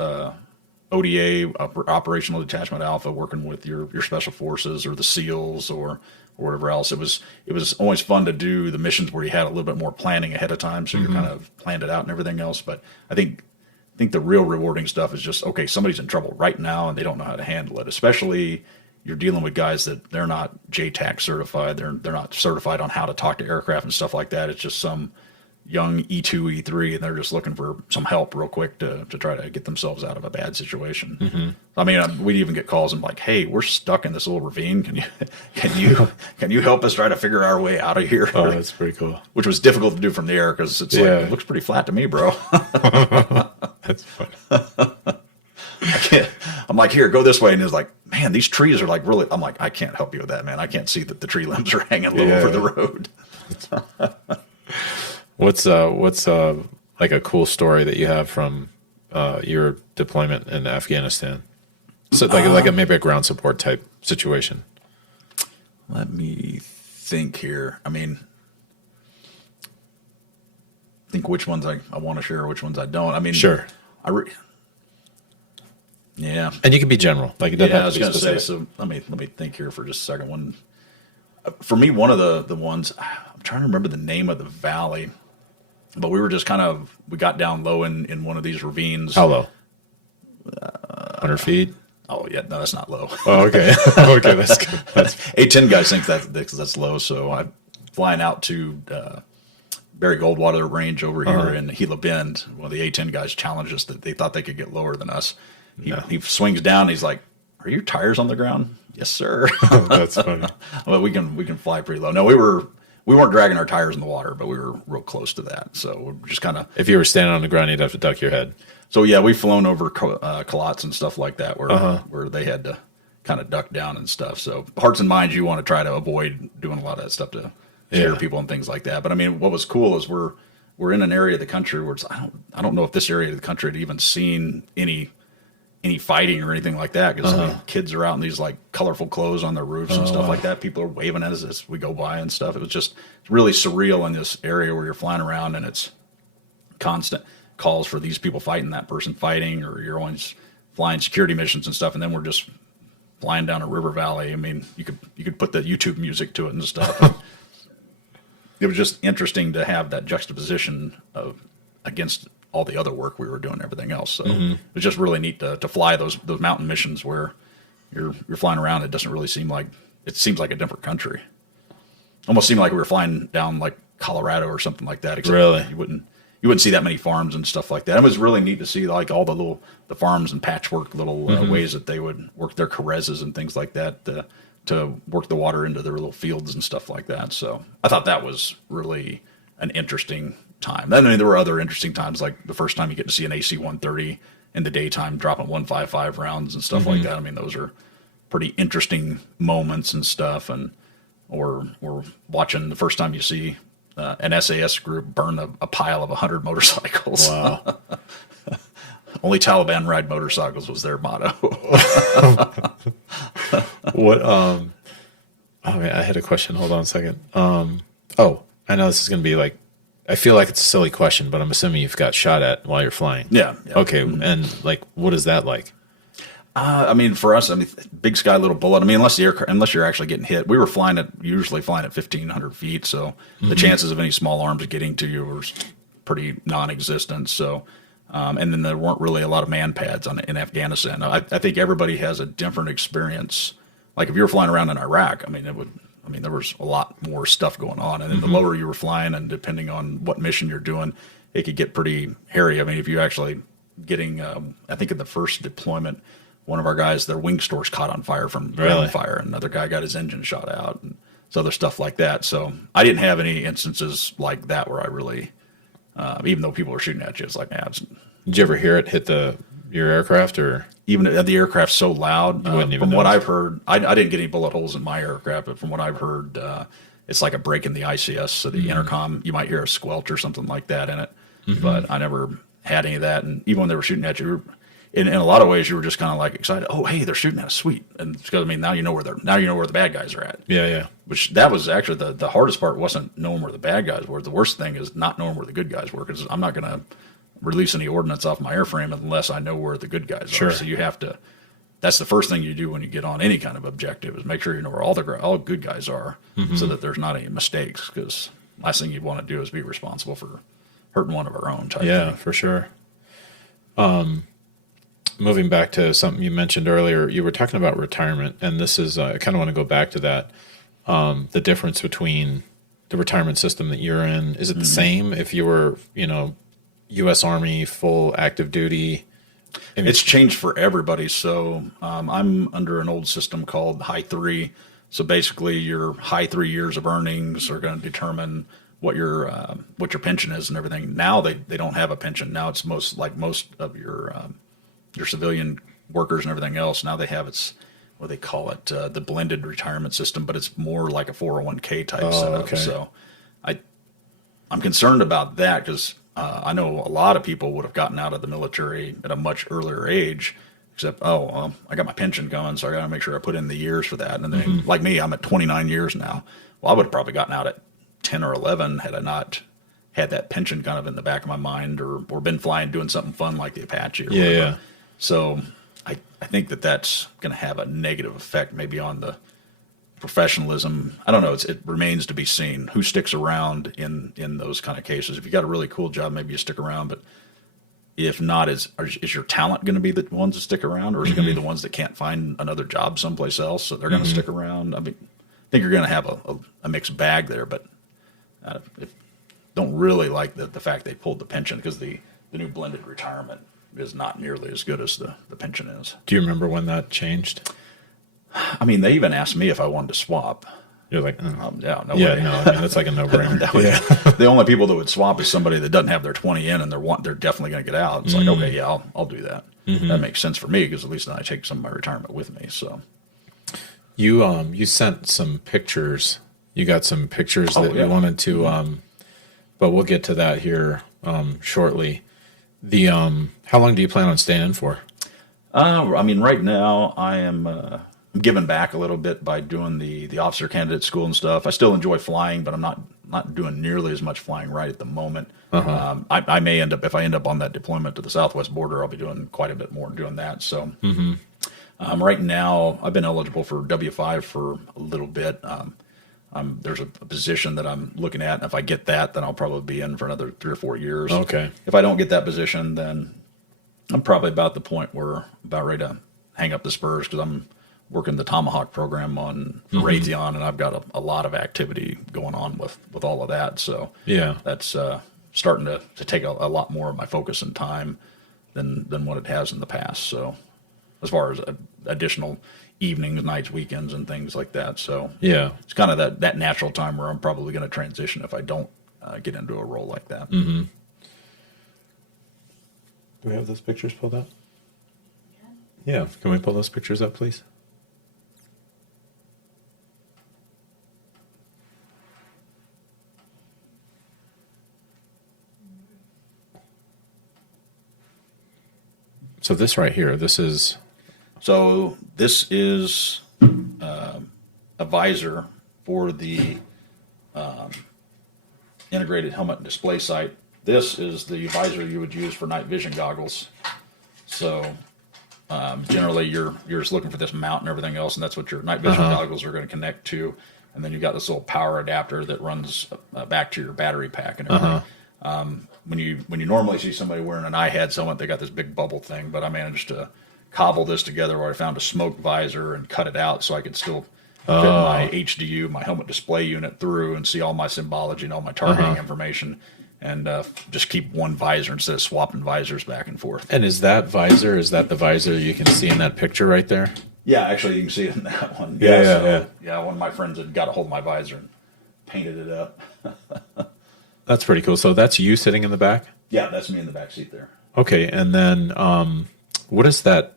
ODA, Operational Detachment Alpha, working with your special forces or the SEALs or whatever else. It was always fun to do the missions where you had a little bit more planning ahead of time, so you're kind of planned it out and everything else. But I think the real rewarding stuff is just, okay, somebody's in trouble right now and they don't know how to handle it. Especially you're dealing with guys that they're not JTAC certified, they're not certified on how to talk to aircraft and stuff like that. It's just some young E2, E3, and they're just looking for some help real quick to try to get themselves out of a bad situation. I mean, we'd even get calls and like, hey, we're stuck in this little ravine. Can you help us try to figure our way out of here? Oh, that's pretty cool. Which was difficult to do from the air because it's like, it looks pretty flat to me, bro. That's funny. I'm like, here, go this way. And it's like, man, these trees are like really, I'm like, I can't help you with that, man. I can't see that the tree limbs are hanging low over the road. What's like a cool story that you have from your deployment in Afghanistan? So like maybe a ground support type situation. Let me think here. I mean, think which ones I want to share, which ones I don't. I mean, sure. Yeah. And you can be general. Like it doesn't have to be specific. So let me think here for just a second. One for me, one of the ones I'm trying to remember the name of the valley, but we were just we got down low in one of these ravines. How low? 100 feet. Oh yeah, no, that's not low. Oh, okay. Okay, that's good. A10 guys think that's low. So I'm flying out to Barry Goldwater Range over here in Gila Bend. One of the A10 guys challenged us that they thought they could get lower than us. He swings down. And he's like, "Are your tires on the ground?" "Yes, sir." That's funny. Well, we can fly pretty low. No, we weren't dragging our tires in the water, but we were real close to that. So we're just kind of. If you were standing on the ground, you'd have to duck your head. So yeah, we've flown over Kalats and stuff like that, where they had to kind of duck down and stuff. So hearts and minds, you want to try to avoid doing a lot of that stuff to scare people and things like that. But I mean, what was cool is we're in an area of the country where I don't know if this area of the country had even seen any any fighting or anything like that, because kids are out in these like colorful clothes on their roofs and stuff like that. People are waving at us as we go by and stuff. It was just really surreal in this area where you're flying around and it's constant calls for these people fighting, that person fighting, or you're always flying security missions and stuff. And then we're just flying down a river valley. I mean, you could put the YouTube music to it and stuff. It was just interesting to have that juxtaposition of against all the other work we were doing, everything else. So it was just really neat to fly those mountain missions where you're flying around. It doesn't really seem like, it seems like a different country. Almost seemed like we were flying down like Colorado or something like that. Except really, you wouldn't see that many farms and stuff like that. It was really neat to see like all the farms and patchwork little ways that they would work their carezes and things like that to work the water into their little fields and stuff like that. So I thought that was really an interesting time. Then I mean, there were other interesting times, like the first time you get to see an AC-130 in the daytime dropping 155 rounds and stuff like that. I mean, those are pretty interesting moments and stuff. Or watching the first time you see an SAS group burn a pile of 100 motorcycles. Wow. Only Taliban ride motorcycles was their motto. What? Oh man, I had a question. Hold on a second. Oh, I know this is going to be like, I feel like it's a silly question, but I'm assuming you've got shot at while you're flying. Yeah. Okay, and like, what is that like? I mean, for us, I mean, big sky, little bullet. I mean, unless you're actually getting hit, we were usually flying at 1,500 feet, so the chances of any small arms getting to you were pretty non-existent. So, and then there weren't really a lot of man pads in Afghanistan. I think everybody has a different experience. Like if you were flying around in Iraq, I mean, there was a lot more stuff going on, and then the lower you were flying, and depending on what mission you're doing, it could get pretty hairy. I mean, if you actually getting, I think in the first deployment, one of our guys, their wing stores caught on fire from ground fire. Another guy got his engine shot out, and so other stuff like that. So I didn't have any instances like that where I really, even though people were shooting at you, it's like, yeah. Did you ever hear it hit your aircraft, or even the aircraft's so loud? You wouldn't even from know. what I've heard, I didn't get any bullet holes in my aircraft, but from what I've heard, it's like a break in the ICS. So the intercom, you might hear a squelch or something like that in it. But I never had any of that. And even when they were shooting at you, in a lot of ways, you were just kind of like excited. Oh, hey, they're shooting at us, sweet! And because I mean, now you know where the bad guys are at. Yeah. Which that was actually the hardest part. Wasn't knowing where the bad guys were. The worst thing is not knowing where the good guys were. Because I'm not going to release any ordnance off my airframe unless I know where the good guys are. So you have to. That's the first thing you do when you get on any kind of objective is make sure you know where all good guys are, so that there's not any mistakes. Because last thing you want to do is be responsible for hurting one of our own. Type thing. For sure. Moving back to something you mentioned earlier, you were talking about retirement, and this is I kind of want to go back to that. The difference between the retirement system that you're in, is it the same if you were, U.S. Army full active duty? It's changed for everybody. So I'm under an old system called High 3. So basically, your high 3 years of earnings are going to determine what your pension is and everything. Now they don't have a pension. Now it's most of your civilian workers and everything else. Now they have what they call it, the blended retirement system, but it's more like a 401k type setup. Okay. So I'm concerned about that because I know a lot of people would have gotten out of the military at a much earlier age, except, I got my pension going, so I got to make sure I put in the years for that. And then like me, I'm at 29 years now. Well, I would have probably gotten out at 10 or 11 had I not had that pension kind of in the back of my mind or been flying, doing something fun like the Apache or whatever. Yeah. So I think that's going to have a negative effect maybe on the professionalism. I don't know. It remains to be seen who sticks around in those kind of cases. If you got a really cool job, maybe you stick around. But if not, is your talent going to be the ones that stick around, or is it going to be the ones that can't find another job someplace else, so they're going to stick around? I mean, I think you're going to have a mixed bag there, but don't really like the fact they pulled the pension because the new blended retirement is not nearly as good as the pension is. Do you remember when that changed? I mean, they even asked me if I wanted to swap. You're like, no way. No, I mean, that's like a no-brainer. The only people that would swap is somebody that doesn't have their 20 in and they're definitely going to get out. It's like, okay, yeah, I'll do that. That makes sense for me because at least then I take some of my retirement with me. So you sent some pictures. You got some pictures that you wanted to, but we'll get to that here shortly. How long do you plan on staying for? I mean, right now I am giving back a little bit by doing the officer candidate school and stuff. I still enjoy flying, but I'm not doing nearly as much flying right at the moment. I may end up, if I end up on that deployment to the southwest border, I'll be doing quite a bit more doing that. So right now I've been eligible for W-5 for a little bit. There's a position that I'm looking at, and if I get that, then I'll probably be in for another 3 or 4 years. Okay. If I don't get that position, then I'm probably about the point where I'm about ready to hang up the spurs, because I'm working the Tomahawk program on Raytheon, and I've got a lot of activity going on with all of that. So Yeah. that's starting to take a lot more of my focus and time than what it has in the past. So as far as additional evenings, nights, weekends, and things like that. So Yeah. it's kind of that natural time where I'm probably going to transition if I don't get into a role like that. Do we have those pictures pulled up? Yeah. Can we pull those pictures up, please? So this right here, this is... So this is a visor for the integrated helmet and display sight. This is the visor you would use for night vision goggles. So generally you're just looking for this mount and everything else, and that's what your night vision goggles are going to connect to. And then you've got this little power adapter that runs back to your battery pack and everything. When you normally see somebody wearing an iHead helmet, they got this big bubble thing, but I managed to cobble this together where I found a smoke visor and cut it out so I could still fit my HDU, my helmet display unit, through and see all my symbology and all my targeting information, and just keep one visor instead of swapping visors back and forth. And is that the visor you can see in that picture right there? Yeah, actually, you can see it in that one. Yeah. One of my friends had got a hold of my visor and painted it up. That's pretty cool. So that's you sitting in the back? Yeah, that's me in the back seat there. Okay, and then what is that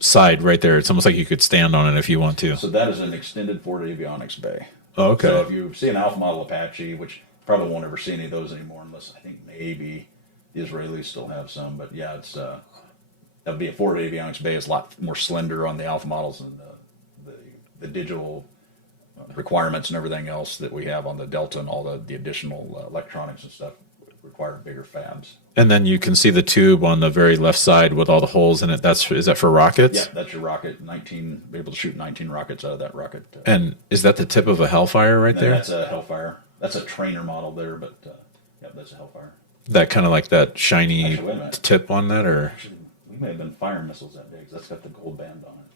side right there? It's almost like you could stand on it if you want to. So that is an extended Ford avionics bay. Oh, okay. So if you see an Alpha model Apache, which probably won't ever see any of those anymore unless I think maybe the Israelis still have some, but yeah, it's that'd be a Ford avionics bay. It's a lot more slender on the Alpha models than the digital requirements and everything else that we have on the Delta, and all the additional electronics and stuff require bigger fabs. And then you can see the tube on the very left side with all the holes in it. Is that for rockets? Yeah, that's your rocket. Be able to shoot 19 rockets out of that rocket. And is that the tip of a Hellfire right there? That's a Hellfire. That's a trainer model there, but that's a Hellfire. That kind of like that shiny Actually, wait a minute. tip on that, or? Actually, we may have been fire missiles that day, because that's got the gold band on it.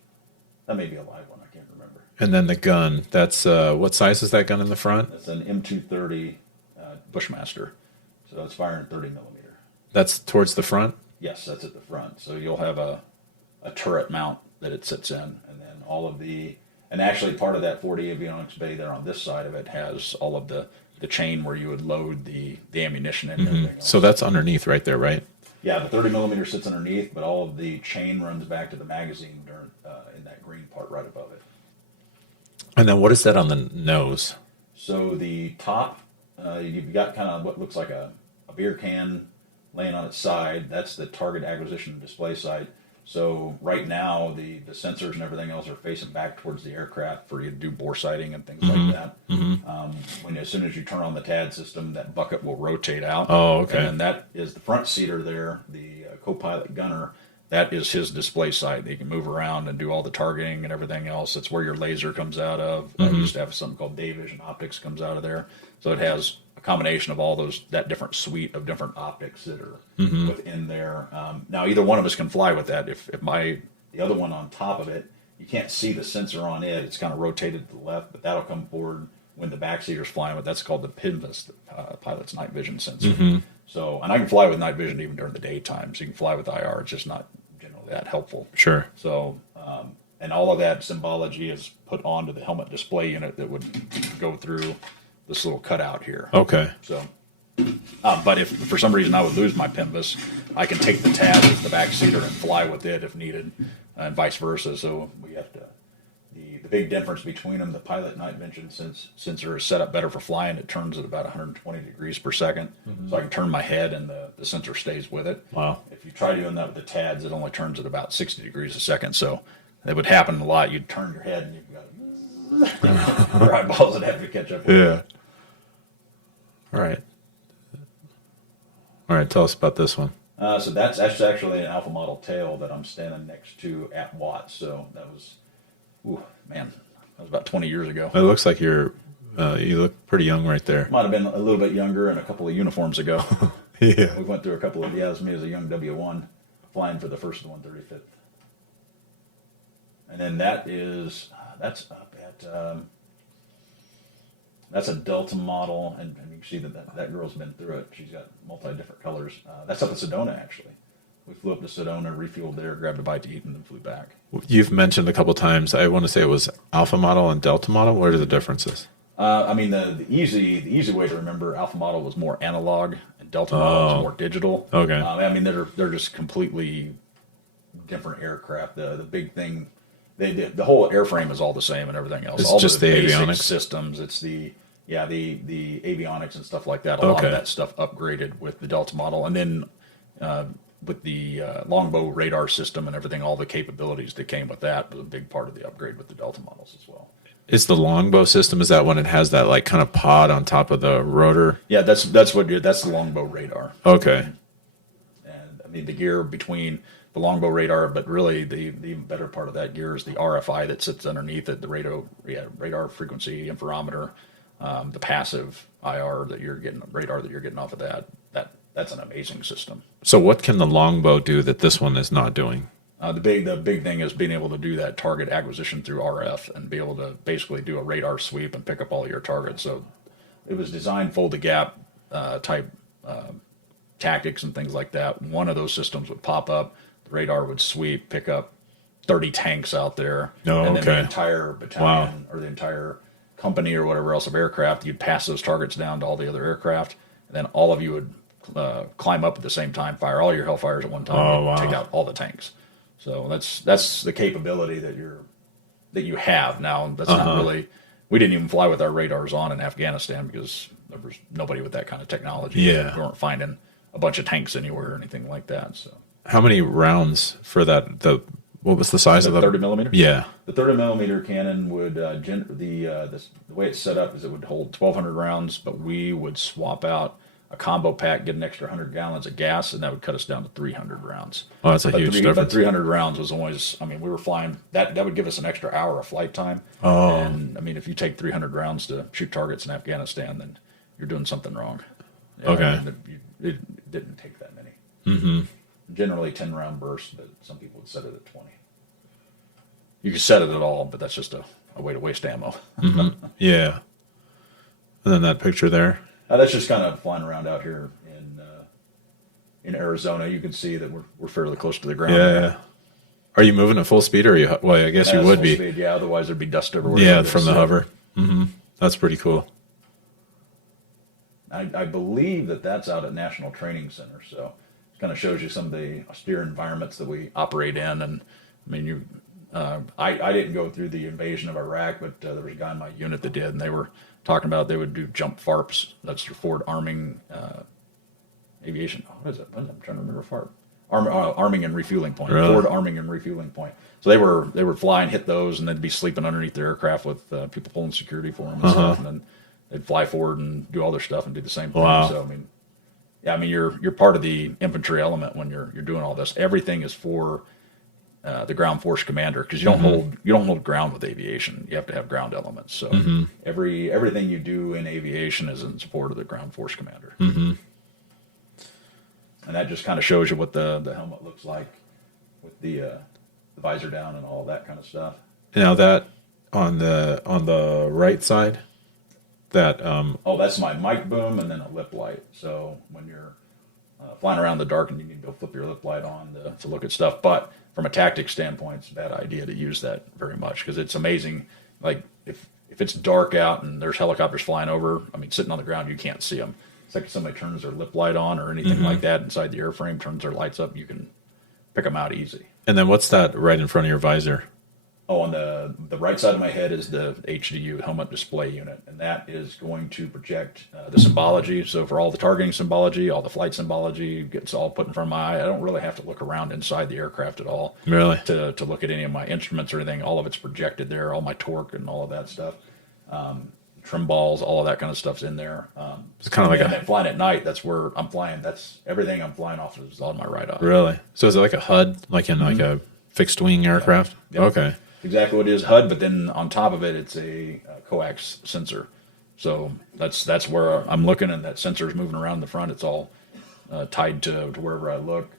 That may be a live one. I can't remember. And then the gun. That's what size is that gun in the front? That's an M230 Bushmaster. So it's firing 30 millimeter. That's towards the front? Yes, that's at the front. So you'll have a turret mount that it sits in, and then and actually part of that 40 avionics bay there on this side of it has all of the chain where you would load the ammunition in and everything else. So that's underneath right there, right? Yeah, the 30 millimeter sits underneath, but all of the chain runs back to the magazine in that green part right above it. And then what is that on the nose? So the top, you've got kind of what looks like a beer can laying on its side. That's the target acquisition and display sight. So right now, the sensors and everything else are facing back towards the aircraft for you to do bore sighting and things like that. As soon as you turn on the TAD system, that bucket will rotate out. Oh, okay. And that is the front seater there, the co-pilot gunner. That is his display sight. He can move around and do all the targeting and everything else. That's where your laser comes out of. I used to have something called day vision optics comes out of there. So it has a combination of all that different suite of different optics that are within there. Now, either one of us can fly with that. If the other one on top of it, you can't see the sensor on it. It's kind of rotated to the left, but that'll come forward when the backseater's flying with. That's called the PIMVIS, the pilot's night vision sensor. So, and I can fly with night vision even during the daytime. So you can fly with IR. It's just not generally that helpful. Sure. So, and all of that symbology is put onto the helmet display unit that would go through this little cutout here. Okay. So, but if for some reason I would lose my PIMVIS, I can take the TAD as the back seater and fly with it if needed, and vice versa. So we have to. the big difference between them, the pilot and I mentioned, since they're set up better for flying, it turns at about 120 degrees per second. So I can turn my head and the sensor stays with it. Wow. If you try doing that with the TADs, it only turns at about 60 degrees a second. So it would happen a lot. You'd turn your head and you've got your eyeballs would have to catch up with Yeah. All right. All right. Tell us about this one. So that's actually an alpha model tail that I'm standing next to at Watts. So that was, ooh, man, that was about 20 years ago. It looks like you look pretty young right there. Might have been a little bit younger and a couple of uniforms ago. Yeah. We went through a couple of, yeah, it was me as a young W1 flying for the first 135th. And then that's up at, that's a Delta model, and you can see that girl's been through it. She's got different colors. That's up at Sedona, actually. We flew up to Sedona, refueled there, grabbed a bite to eat, and then flew back. You've mentioned a couple times, I want to say it was Alpha model and Delta model. What are the differences? I mean, the easy way to remember, Alpha model was more analog, and Delta model was more digital. Okay. I mean, they're just completely different aircraft. The big thing, the whole airframe is all the same and everything else. It's all just the basic avionics systems. It's the avionics and stuff like that. A lot of that stuff upgraded with the Delta model, and then with the longbow radar system and everything, all the capabilities that came with that was a big part of the upgrade with the Delta models as well. Is the longbow system, is that when it has that like kind of pod on top of the rotor? Yeah, that's the longbow radar. Okay. And I mean the gear between the longbow radar, but really the better part of that gear is the RFI that sits underneath it, the radar frequency interferometer, the passive IR that you're getting, radar that you're getting off of that's an amazing system. So what can the longbow do that this one is not doing? The big thing is being able to do that target acquisition through RF and be able to basically do a radar sweep and pick up all your targets. So it was designed fold the gap type tactics and things like that. One of those systems would pop up, the radar would sweep, pick up 30 tanks out there, and then the entire battalion or the entire company or whatever else of aircraft, you'd pass those targets down to all the other aircraft, and then all of you would climb up at the same time, fire all your Hellfires at one time, and take out all the tanks. So that's the capability that you have now. That's not really. We didn't even fly with our radars on in Afghanistan because there was nobody with that kind of technology. Yeah, we weren't finding a bunch of tanks anywhere or anything like that. So how many rounds for that? What was the size of the 30 millimeter? Yeah, the 30 millimeter cannon would the way it's set up is it would hold 1,200 rounds, but we would swap out a combo pack, get an extra 100 gallons of gas, and that would cut us down to 300 rounds. Oh, that's a huge difference. But 300 rounds was always, I mean, we were flying, that would give us an extra hour of flight time. Oh. And, I mean, if you take 300 rounds to shoot targets in Afghanistan, then you're doing something wrong. Okay. I mean, it didn't take that many. Mm-hmm. Generally 10-round bursts, but some people would set it at 20. You could set it at all, but that's just a way to waste ammo. Mm-hmm. Yeah. And then that picture there. That's just kind of flying around out here in Arizona. You can see that we're fairly close to the ground. Yeah. Are you moving at full speed, or are you? Well, I guess you would be. Speed, yeah, otherwise there'd be dust everywhere. Yeah, from the hover. Mm-hmm. That's pretty cool. I believe that's out at National Training Center, so it kind of shows you some of the austere environments that we operate in. And I mean, I didn't go through the invasion of Iraq, but there was a guy in my unit that did, and they were talking about they would do jump FARPs. That's your forward arming aviation. What is it? I'm trying to remember FARP. Arming and refueling point. Really? Forward arming and refueling point. So they would fly and hit those, and they'd be sleeping underneath their aircraft with people pulling security for them and stuff, and then they'd fly forward and do all their stuff and do the same thing. Wow. So I mean, you're part of the infantry element when you're doing all this. Everything is for the ground force commander, because you don't hold ground with aviation. You have to have ground elements. So everything you do in aviation is in support of the ground force commander. Mm-hmm. And that just kind of shows you what the helmet looks like with the visor down and all that kind of stuff. Now that on the right side, that that's my mic boom and then a lip light. So when you're flying around in the dark and you need to flip your lip light on to look at stuff, but from a tactics standpoint, it's a bad idea to use that very much, because it's amazing. Like if it's dark out and there's helicopters flying over, I mean, sitting on the ground, you can't see them. It's like if somebody turns their lip light on or anything like that inside the airframe, turns their lights up, you can pick them out easy. And then what's that right in front of your visor? Oh, on the right side of my head is the HDU, helmet display unit, and that is going to project the symbology. So for all the targeting symbology, all the flight symbology gets all put in front of my eye. I don't really have to look around inside the aircraft at all. Really? To look at any of my instruments or anything. All of it's projected there, all my torque and all of that stuff. Trim balls, all of that kind of stuff's in there. It's kind of like and flying at night, that's where I'm flying. That's everything I'm flying off is on my right eye. Really? So is it like a HUD, like in like a fixed wing aircraft? Yep. Okay. Exactly what it is, HUD, but then on top of it, it's a coax sensor. So that's where I'm looking, and that sensor is moving around the front. It's all tied to wherever I look.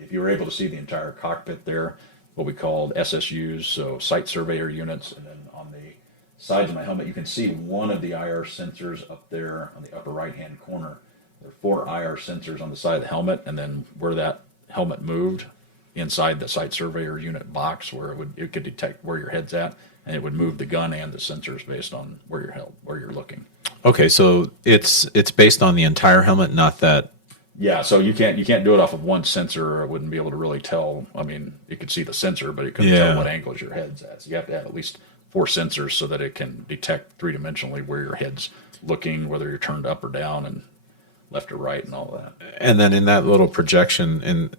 If you were able to see the entire cockpit there, what we called SSUs, so site surveyor units, and then on the sides of my helmet, you can see one of the IR sensors up there on the upper right-hand corner. There are 4 IR sensors on the side of the helmet, and then where that helmet moved, inside the site surveyor unit box, where it could detect where your head's at, and it would move the gun and the sensors based on where you're looking. Okay, so it's based on the entire helmet, not that. Yeah, so you can't do it off of one sensor, or it wouldn't be able to really tell. I mean, it could see the sensor, but it couldn't tell what angles your head's at. So you have to have at least 4 sensors so that it can detect 3-dimensionally where your head's looking, whether you're turned up or down, and left or right, and all that. And then in that little projection in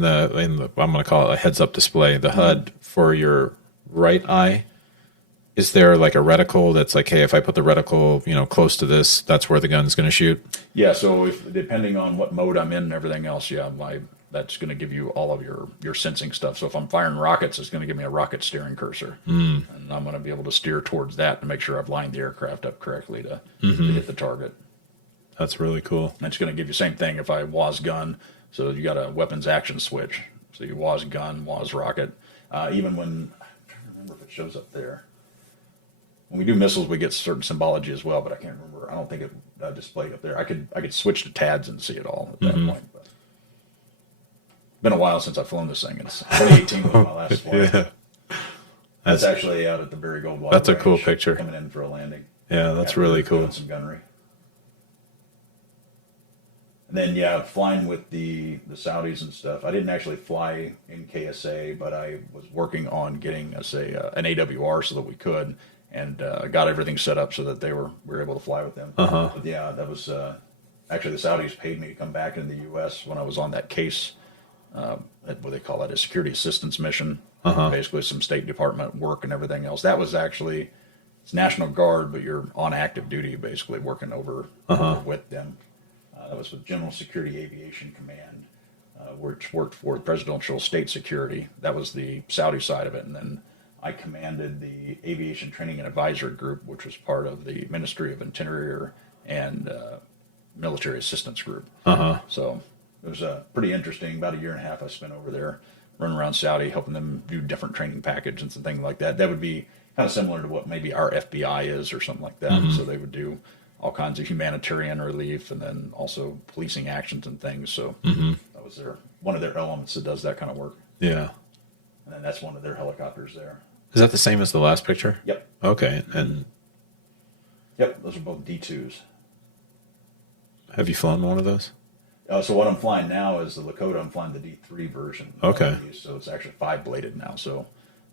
the I'm going to call it a heads-up display, the HUD for your right eye, is there like a reticle that's like, hey, if I put the reticle, close to this, that's where the gun's going to shoot? Yeah, so depending on what mode I'm in and everything else, that's going to give you all of your sensing stuff. So if I'm firing rockets, it's going to give me a rocket steering cursor, and I'm going to be able to steer towards that to make sure I've lined the aircraft up correctly to hit the target. That's really cool. And it's going to give you the same thing if I WAS gun. So you got a weapons action switch. So you WAS gun, WAS rocket. Even when, I'm trying to remember if it shows up there. When we do missiles, we get certain symbology as well, but I can't remember. I don't think it displayed up there. I could switch to TADS and see it all at that point. But been a while since I've flown this thing. It's 2018 was my last flight. Yeah. That's actually out at the Berry Gold Water. That's a cool picture. Coming in for a landing. Yeah, that's really cool. Doing some gunnery. And then, flying with the Saudis and stuff. I didn't actually fly in KSA, but I was working on getting us an AWR so that we could, and got everything set up so that we were able to fly with them. But yeah, that was actually the Saudis paid me to come back into the U.S. when I was on that case. What they call that, a security assistance mission. Basically, some State Department work and everything else. That was actually, it's National Guard, but you're on active duty, basically working over with them. That was with General Security Aviation Command, which worked for Presidential State Security. That was the Saudi side of it. And then I commanded the Aviation Training and Advisory Group, which was part of the Ministry of Interior and Military Assistance Group. So it was pretty interesting. About a year and a half I spent over there running around Saudi, helping them do different training packages and things like that. That would be kind of similar to what maybe our FBI is or something like that. So they would do all kinds of humanitarian relief and then also policing actions and things. So that was one of their elements that does that kind of work. Yeah. And then that's one of their helicopters there. Is that the same as the last picture? Yep. Okay. And yep, those are both D2s. Have you flown one of those? So what I'm flying now is the Lakota. I'm flying the D3 version. Okay. So it's actually 5-bladed now. So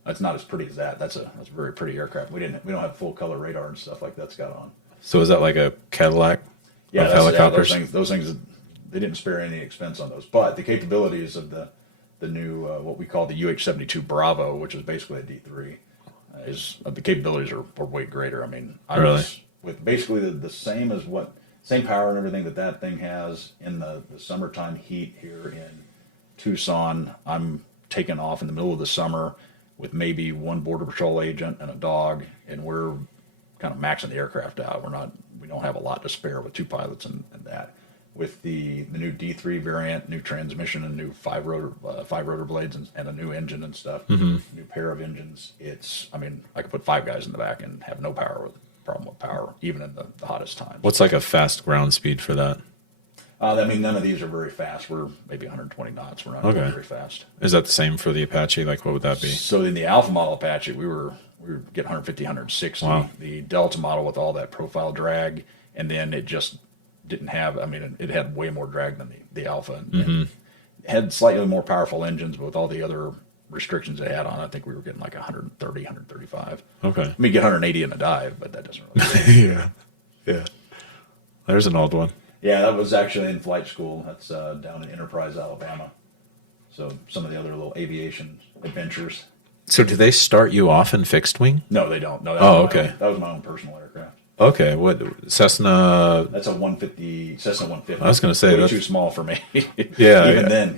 that's not as pretty as that. That's a very pretty aircraft. We don't have full color radar and stuff like that's got on. So is that like a Cadillac of helicopters? Those things, they didn't spare any expense on those. But the capabilities of the new, what we call the UH-72 Bravo, which is basically a D3, the capabilities are way greater. I mean, I was with basically the same power and everything that thing has in the summertime heat here in Tucson. I'm taking off in the middle of the summer with maybe one Border Patrol agent and a dog, and we're kind of maxing the aircraft out. We don't have a lot to spare with 2 pilots and that. With the new D3 variant, new transmission and new 5 rotor blades and a new engine and stuff, new pair of engines, I could put 5 guys in the back and have no problem with power, even in the hottest times. What's like a fast ground speed for that? None of these are very fast. We're maybe 120 knots. We're not going very fast. Is that the same for the Apache? Like, what would that be? So in the Alpha model Apache, we were getting 150, 160. Wow. The Delta model with all that profile drag, and then it just didn't have, it had way more drag than the Alpha. And it had slightly more powerful engines, but with all the other restrictions they had on it. I think we were getting like 130, 135. Okay. I mean, you get 180 in a dive, but that doesn't really. Yeah. Yeah. There's an old one. Yeah, that was actually in flight school. That's down in Enterprise, Alabama. So some of the other little aviation adventures. So do they start you off in fixed wing? No, they don't. No. Okay. That was my own personal aircraft. Okay. What Cessna? That's a 150, Cessna 150. I was going to say way too small for me. Yeah.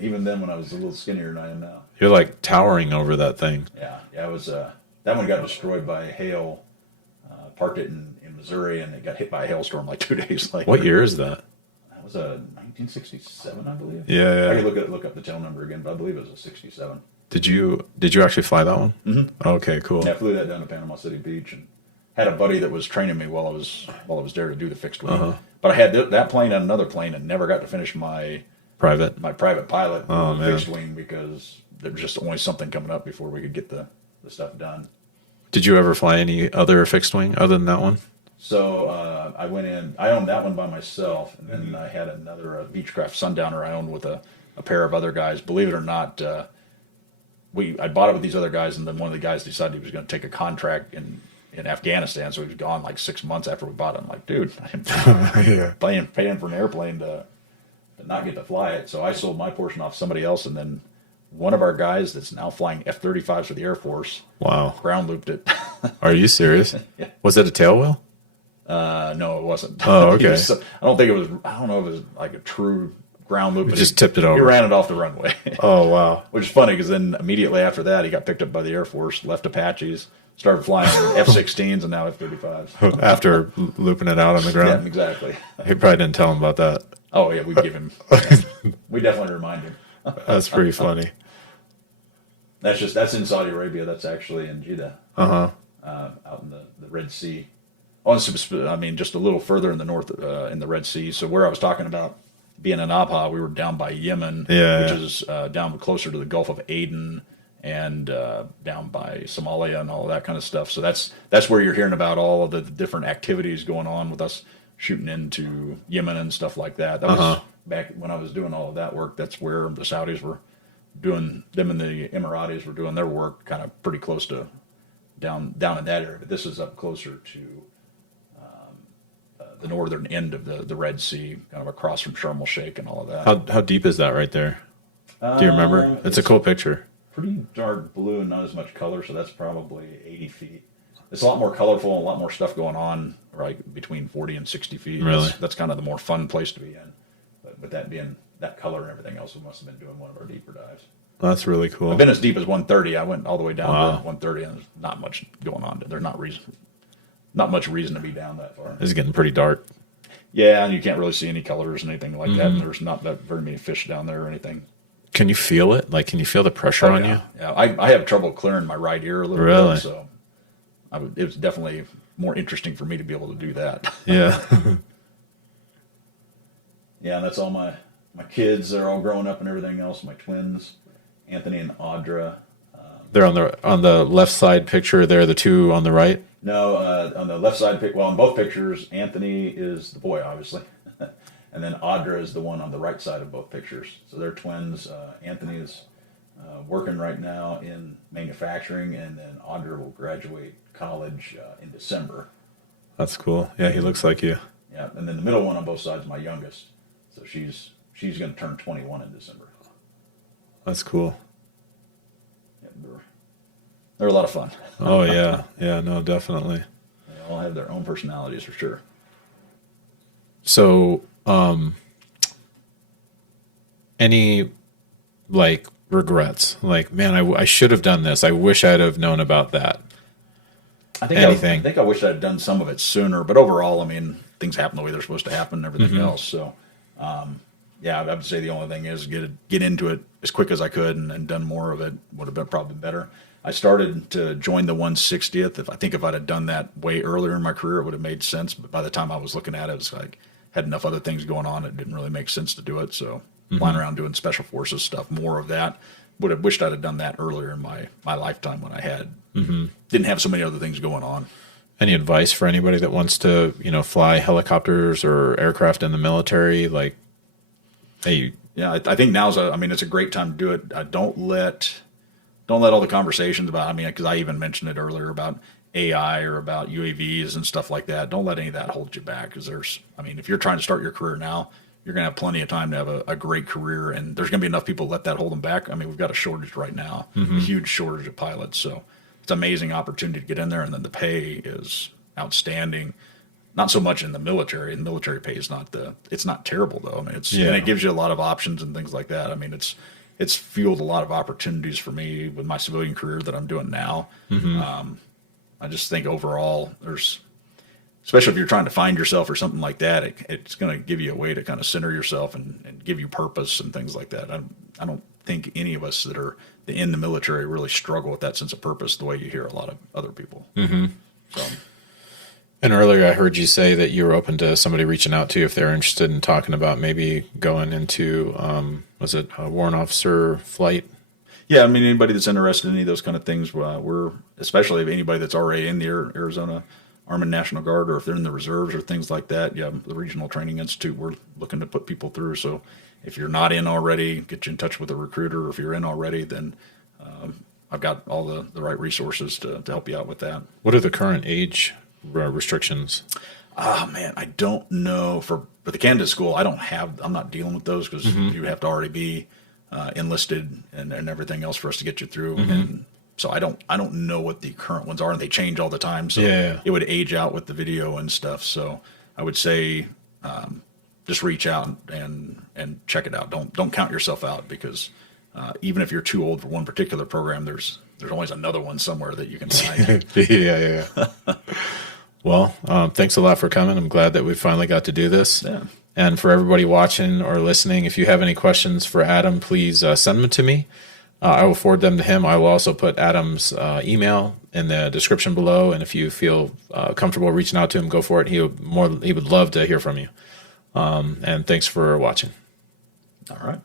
Even then, when I was a little skinnier than I am now. You're like towering over that thing. Yeah. It was. That one got destroyed by hail. Parked it in Missouri, and it got hit by a hailstorm like 2 days later. What year is that? That was a 1967, I believe. Yeah. I could look up the tail number again, but I believe it was a 67. Did you actually fly that one? Mm-hmm. Okay, cool. Yeah, I flew that down to Panama City Beach, and had a buddy that was training me while I was there to do the fixed wing. But I had that plane and another plane, and never got to finish my private pilot Man. fixed wing because there was just always something coming up before we could get the stuff done. Did you ever fly any other fixed wing other than that one? So I went in. I owned that one by myself, and then I had another Beechcraft Sundowner I owned with a pair of other guys. Believe it or not, I bought it with these other guys, and then one of the guys decided he was going to take a contract in Afghanistan, so he was gone like 6 months after we bought it. I'm like, dude, I'm paying for an airplane to not get to fly it. So I sold my portion off to somebody else, and then one of our guys that's now flying F-35s for the Air Force. Wow. Ground looped it. Are you serious? Yeah. Was it a tail wheel? No, it wasn't. Oh, okay. I don't think it was. I don't know if it was like a true ground loop. It just tipped it over. He ran it off the runway. Oh, wow. Which is funny because then immediately after that, he got picked up by the Air Force, left Apaches, started flying F-16s, and now F-35s. After looping it out on the ground? Yeah, exactly. He probably didn't tell him about that. Oh, yeah, we give him. We definitely remind him. That's pretty funny. That's in Saudi Arabia. That's actually in Jeddah. Out in the Red Sea. I mean, just a little further in the north, in the Red Sea. So where I was talking about being in Abha, we were down by Yemen, which is down closer to the Gulf of Aden and down by Somalia and all that kind of stuff. So that's where you're hearing about all of the different activities going on with us shooting into Yemen and stuff like that. That was back when I was doing all of that work. That's where the Saudis were doing, them and the Emiratis were doing their work kind of pretty close to down in that area. But this is up closer to the northern end of the Red Sea, kind of across from Sharm el Sheikh and all of that. How deep is that right there? Do you remember? It's a cool picture. Pretty dark blue and not as much color, so that's probably 80 feet. It's a lot more colorful and a lot more stuff going on, right, between 40 and 60 feet. Really? That's kind of the more fun place to be in. But that being that color and everything else, we must have been doing one of our deeper dives. That's really cool. I've been as deep as 130. I went all the way down to 130, and there's not much going on. There's not much reason to be down that far. It's getting pretty dark. Yeah, and you can't really see any colors and anything like that. And there's not that very many fish down there or anything. Can you feel it? Like, can you feel the pressure on you? Yeah, I have trouble clearing my right ear a little bit, so it was definitely more interesting for me to be able to do that. Yeah. Yeah, and that's all my kids. They're all growing up and everything else. My twins, Anthony and Audra. They're on the left side picture there, the two on the right? No, on the left side, in both pictures, Anthony is the boy, obviously. And then Audra is the one on the right side of both pictures. So they're twins. Anthony is working right now in manufacturing, and then Audra will graduate college in December. That's cool. Yeah, he looks like you. Yeah, and then the middle one on both sides is my youngest. So she's going to turn 21 in December. That's cool. Yeah, they're a lot of fun. Oh, yeah. Yeah, no, definitely. They all have their own personalities for sure. So, any, like, regrets? Like, man, I should have done this. I wish I'd have known about that. I think I wish I'd done some of it sooner. But overall, I mean, things happen the way they're supposed to happen and everything else. So, yeah, I would say the only thing is get into it as quick as I could and done more of it would have been probably better. I started to join the 160th. If I'd have done that way earlier in my career, it would have made sense. But by the time I was looking at it, it was like had enough other things going on. It didn't really make sense to do it. So flying around doing special forces stuff, more of that. Would have wished I'd have done that earlier in my lifetime when I had didn't have so many other things going on. Any advice for anybody that wants to, fly helicopters or aircraft in the military? Like, hey, yeah, I think it's a great time to do it. Don't let don't let all the conversations about, I mean, because I even mentioned it earlier about AI or about UAVs and stuff like that. Don't let any of that hold you back, because I mean, if you're trying to start your career now, you're going to have plenty of time to have a great career, and there's going to be enough people to let that hold them back. I mean, we've got a shortage right now, a huge shortage of pilots. So it's an amazing opportunity to get in there, and then the pay is outstanding. Not so much in the military. The military pay is it's not terrible though. I mean, and it gives you a lot of options and things like that. I mean, it's fueled a lot of opportunities for me with my civilian career that I'm doing now. I just think overall especially if you're trying to find yourself or something like that, it's going to give you a way to kind of center yourself and give you purpose and things like that. I don't think any of us that are in the military really struggle with that sense of purpose the way you hear a lot of other people. So. And earlier I heard you say that you were open to somebody reaching out to you if they're interested in talking about maybe going into, was it a warrant officer flight? Yeah, I mean, anybody that's interested in any of those kind of things, we're, especially if anybody that's already in the Arizona Army National Guard, or if they're in the reserves or things like that, yeah, the Regional Training Institute, we're looking to put people through. So if you're not in already, get you in touch with a recruiter. If you're in already, then I've got all the right resources to help you out with that. What are the current age restrictions? Oh man, I don't know for the candidate school. I'm not dealing with those, because you have to already be enlisted and everything else for us to get you through. And so I don't know what the current ones are, and they change all the time. So it would age out with the video and stuff. So I would say just reach out and check it out. Don't count yourself out, because even if you're too old for one particular program, there's always another one somewhere that you can find. Yeah. Well, thanks a lot for coming. I'm glad that we finally got to do this. Yeah. And for everybody watching or listening, if you have any questions for Adam, please send them to me. I will forward them to him. I will also put Adam's email in the description below. And if you feel comfortable reaching out to him, go for it. He would love to hear from you. And thanks for watching. All right.